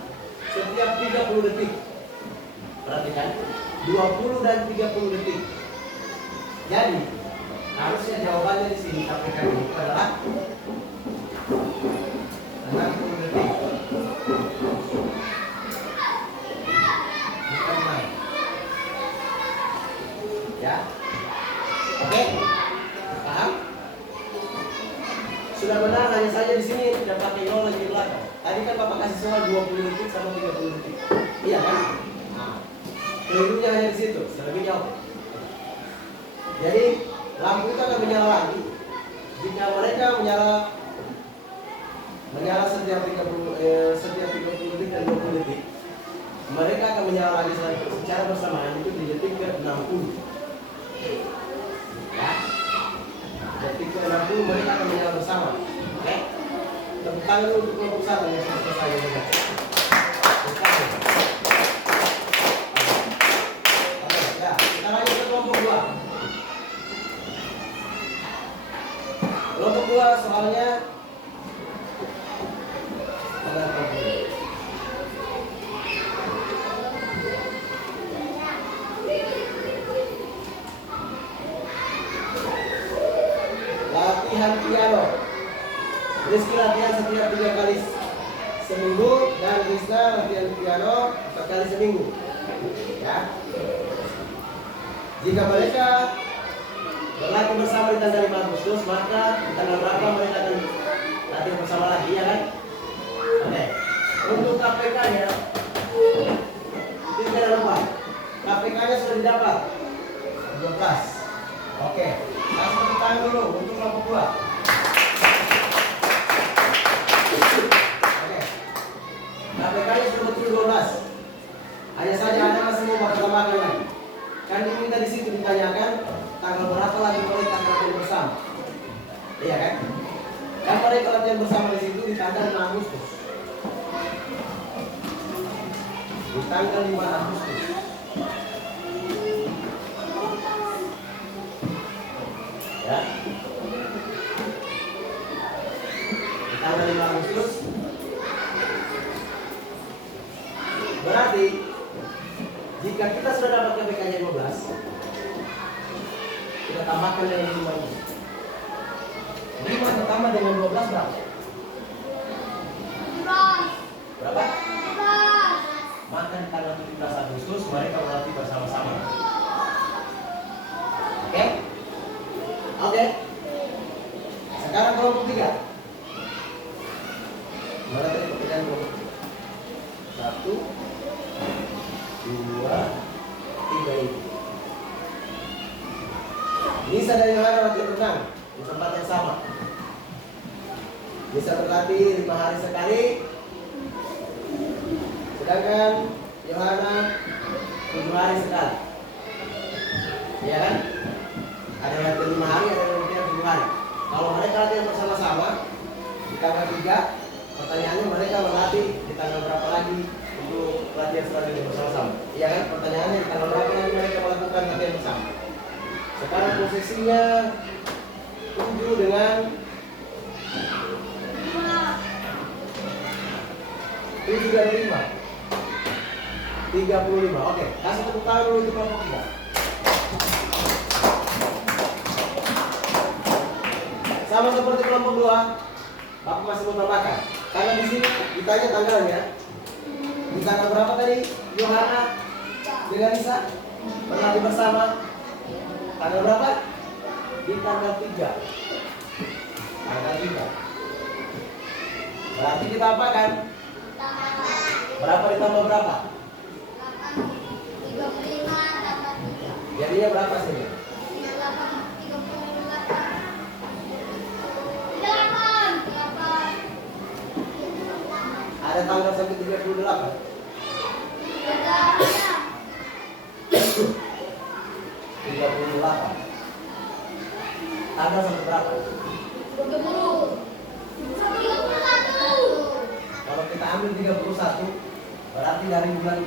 setiap 30 detik. Perhatikan, 20 dan 30 detik. Jadi, harusnya jawabannya di sini KPK itu adalah 60 detik. Bukan main. Ya. Oke. Paham? Sudah benar, hanya saja di sini tidak pakai nol lagi di belakang. Tadi kan Bapak kasih soal 20 detik sama 30 detik. Iya kan? Nah, kelirunya hanya di situ, selebihnya oke. Jadi lampu itu akan menyala lagi jika mereka menyala setiap 30 detik dan 20 detik. Mereka akan menyala lagi secara bersamaan itu di detik ke-60. Ya. Detik ke-60 mereka akan menyala bersama. Oke? Tepuk tangan dulu untuk kelompok satu yang sudah selesai ya. Ya, kita lanjut ke kelompok 2. Kelompok 2 soalnya ada kelompok 2. Latihan piano. Rizky latihan setiap 3 kali seminggu dan Rizna latihan piano 4 kali seminggu. Ya. Jika mereka berlatih bersama di tanggal 5 Agustus, maka di tanggal berapa mereka akan latihan bersama lagi, ya kan? Oke. Untuk KPK-nya 3 dan 4. KPK-nya sudah didapat 12. Oke. Langsung tepuk tangan dulu untuk kelompok 2. Oke. KPK-nya sudah betul 12. Hanya saja Anda masih mau tambahkan lagi. Kan diminta di situ ditanyakan tanggal berapa lagi mereka latihan bersama. Iya kan? Kan mereka latihan bersama di situ di tanggal 5 Agustus. Di tanggal 5 Agustus. Ya. Di tanggal 5 Agustus. Berarti jika kita sudah dapat KPK-nya 12, kita tambahkan dengan 5 ini. 5 ditambah dengan 12 berapa? Berapa? Maka di tanggal 17 Agustus mereka berlatih bersama-sama. Oke? Oke? Sekarang kelompok 3. Mana tadi pekerjaan kelompok 1, 2, 3 ini. Nisa dan Yohana latihan renang di tempat yang sama. Nisa berlatih 5 hari sekali, sedangkan Yohana 7 hari sekali. Iya kan? Ada yang latihan 5 hari, ada yang latihan 7 hari. Kalau mereka latihan bersama-sama di tanggal 3, pertanyaannya mereka berlatih di tanggal berapa lagi untuk latihan selanjutnya bersama-sama. Iya kan? Pertanyaannya di tanggal berapa lagi mereka melakukan latihan bersama. Sekarang posisinya 7 dengan 7 dan 5 35. Oke, kasih tepuk tangan dulu untuk kelompok 3. Sama seperti kelompok 2, Bapak masih mau tambahkan. Karena di sini ditanya tanggalnya. Di tanggal berapa tadi Yohana dengan Nisa berlatih bersama? Tanggal berapa? Di tanggal 3. Tanggal 3. Berarti kita apakan? Berapa ditambah berapa? 35 tambah 3. Jadinya berapa sih? 38. Ada tanggal sampai 38. 38. tanggal sampai berapa? 20. 31. Kalau kita ambil 31, berarti dari bulan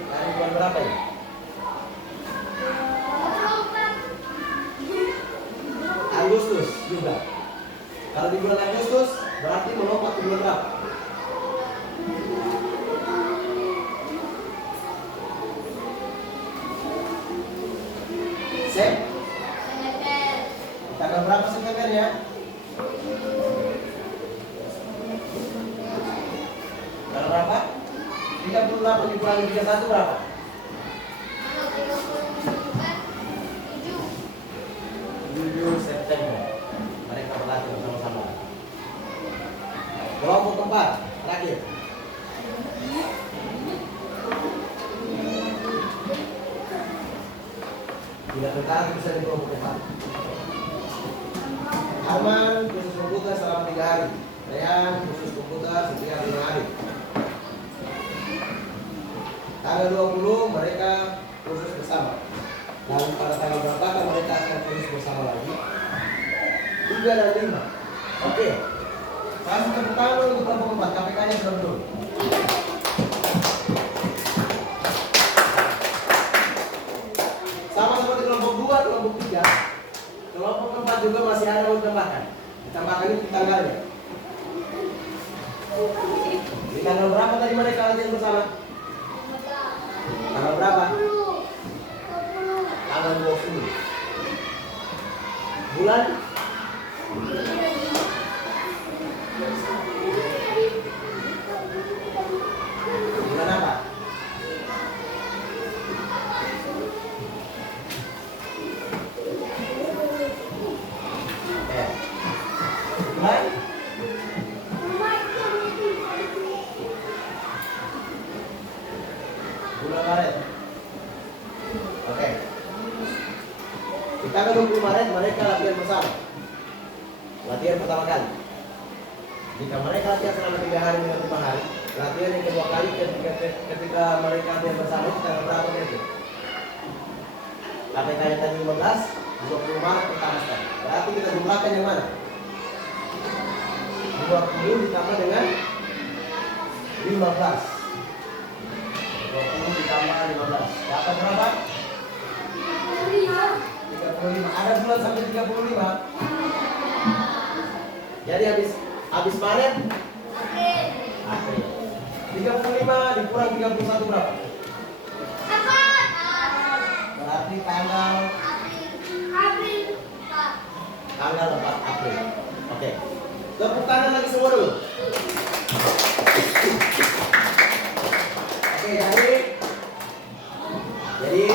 berapa ya? 24. Agustus juga. Kalau di bulan Agustus berarti melompat ke bulan berapa? Tanggal berapa September ya? Tanggal berapa? 38 dikurangi 31 berapa? 7 September. Mereka berlatih bersama-sama. Kelompok keempat, terakhir. Bila tentara bisa di kelompok keempat. Aman khusus komputer selama 3 hari. Rehan khusus komputer setiap 5 hari. Tanggal 20 mereka khusus bersama. Dan pada tanggal berapa kan mereka akan khusus bersama lagi? 3 dan 5. Oke. Kasih tepuk tangan untuk kelompok 4. KPK-nya sudah betul. Sama seperti kelompok 2, kelompok 3. Kelompok keempat juga masih ada yang ditambahkan. Ditambahkan itu tanggalnya. Di tanggal berapa tadi mereka latihan bersama? Tanggal berapa? 20. Tanggal 20. Bulan? Bulan apa? Bulan? Bulan Maret. Oke. Di tanggal 20 Maret mereka latihan bersama. Latihan pertama kali. Jika mereka latihan selama 3 hari dengan 5 hari, latihan yang kedua kali ketika mereka latihan bersama itu tanggal berapa itu? KPK yang tadi 15, 20 Maret pertama sekali. Berarti kita jumlahkan yang mana? 20 ditambah dengan 15. 20 ditambah 15. Dapat berapa? 35. Ada bulan sampai 35. Jadi habis Maret? April. 35 dikurang 31 berapa? Berarti tanggal 4 April. Oke. Tepuk tangan lagi semua dulu. Oke, jadi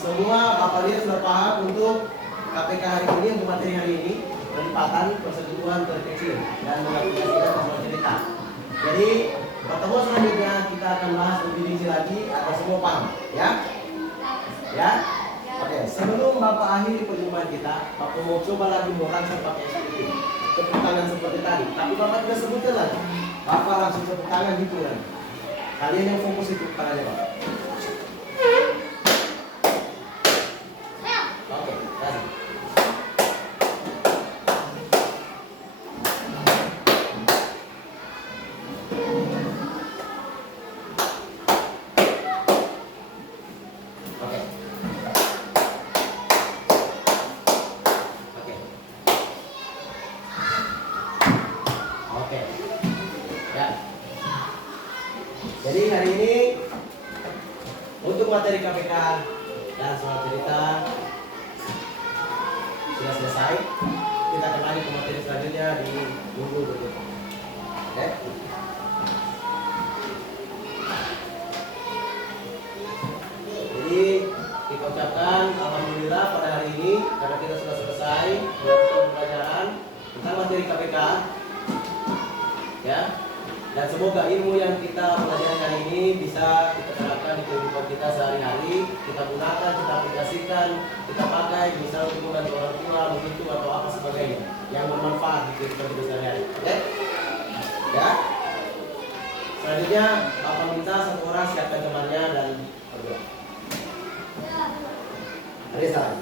semua Bapak Lia sudah paham untuk KPK hari ini, untuk materi hari ini, penempatan persetujuan terkecil dan mengaplikasikan semua cerita. Jadi pertemuan selanjutnya kita akan bahas lebih rinci lagi agar semua paham, ya? Ya? Oke, sebelum Bapak akhiri perjumpaan kita, Bapak mau coba lagi merangsang pakai seperti tepuk tangan seperti tadi. Tapi Bapak tidak sebutkan lagi. Bapak langsung tepuk tangan gitu kan. Kalian yang fokus itu tepuk tangannya Bapak. Oke, kasih. Oke. Oke. Oke. Ya. Jadi hari ini untuk materi KPK dan soal cerita sudah selesai. Kita akan lanjut ke materi selanjutnya di minggu berikutnya. Oke. Jadi kita ucapkan alhamdulillah pada hari ini karena kita sudah selesai melakukan pembelajaran tentang materi KPK. Ya. Dan semoga ilmu yang kita pelajari hari ini bisa kita terapkan di kehidupan kita sehari-hari, kita gunakan, kita aplikasikan, kita pakai misal untuk membantu orang tua, begitu atau apa sebagainya yang bermanfaat di kehidupan kita sehari-hari. Oke? Ya. Selanjutnya Bapak minta satu orang siapkan temannya dan berdoa. Ada salam.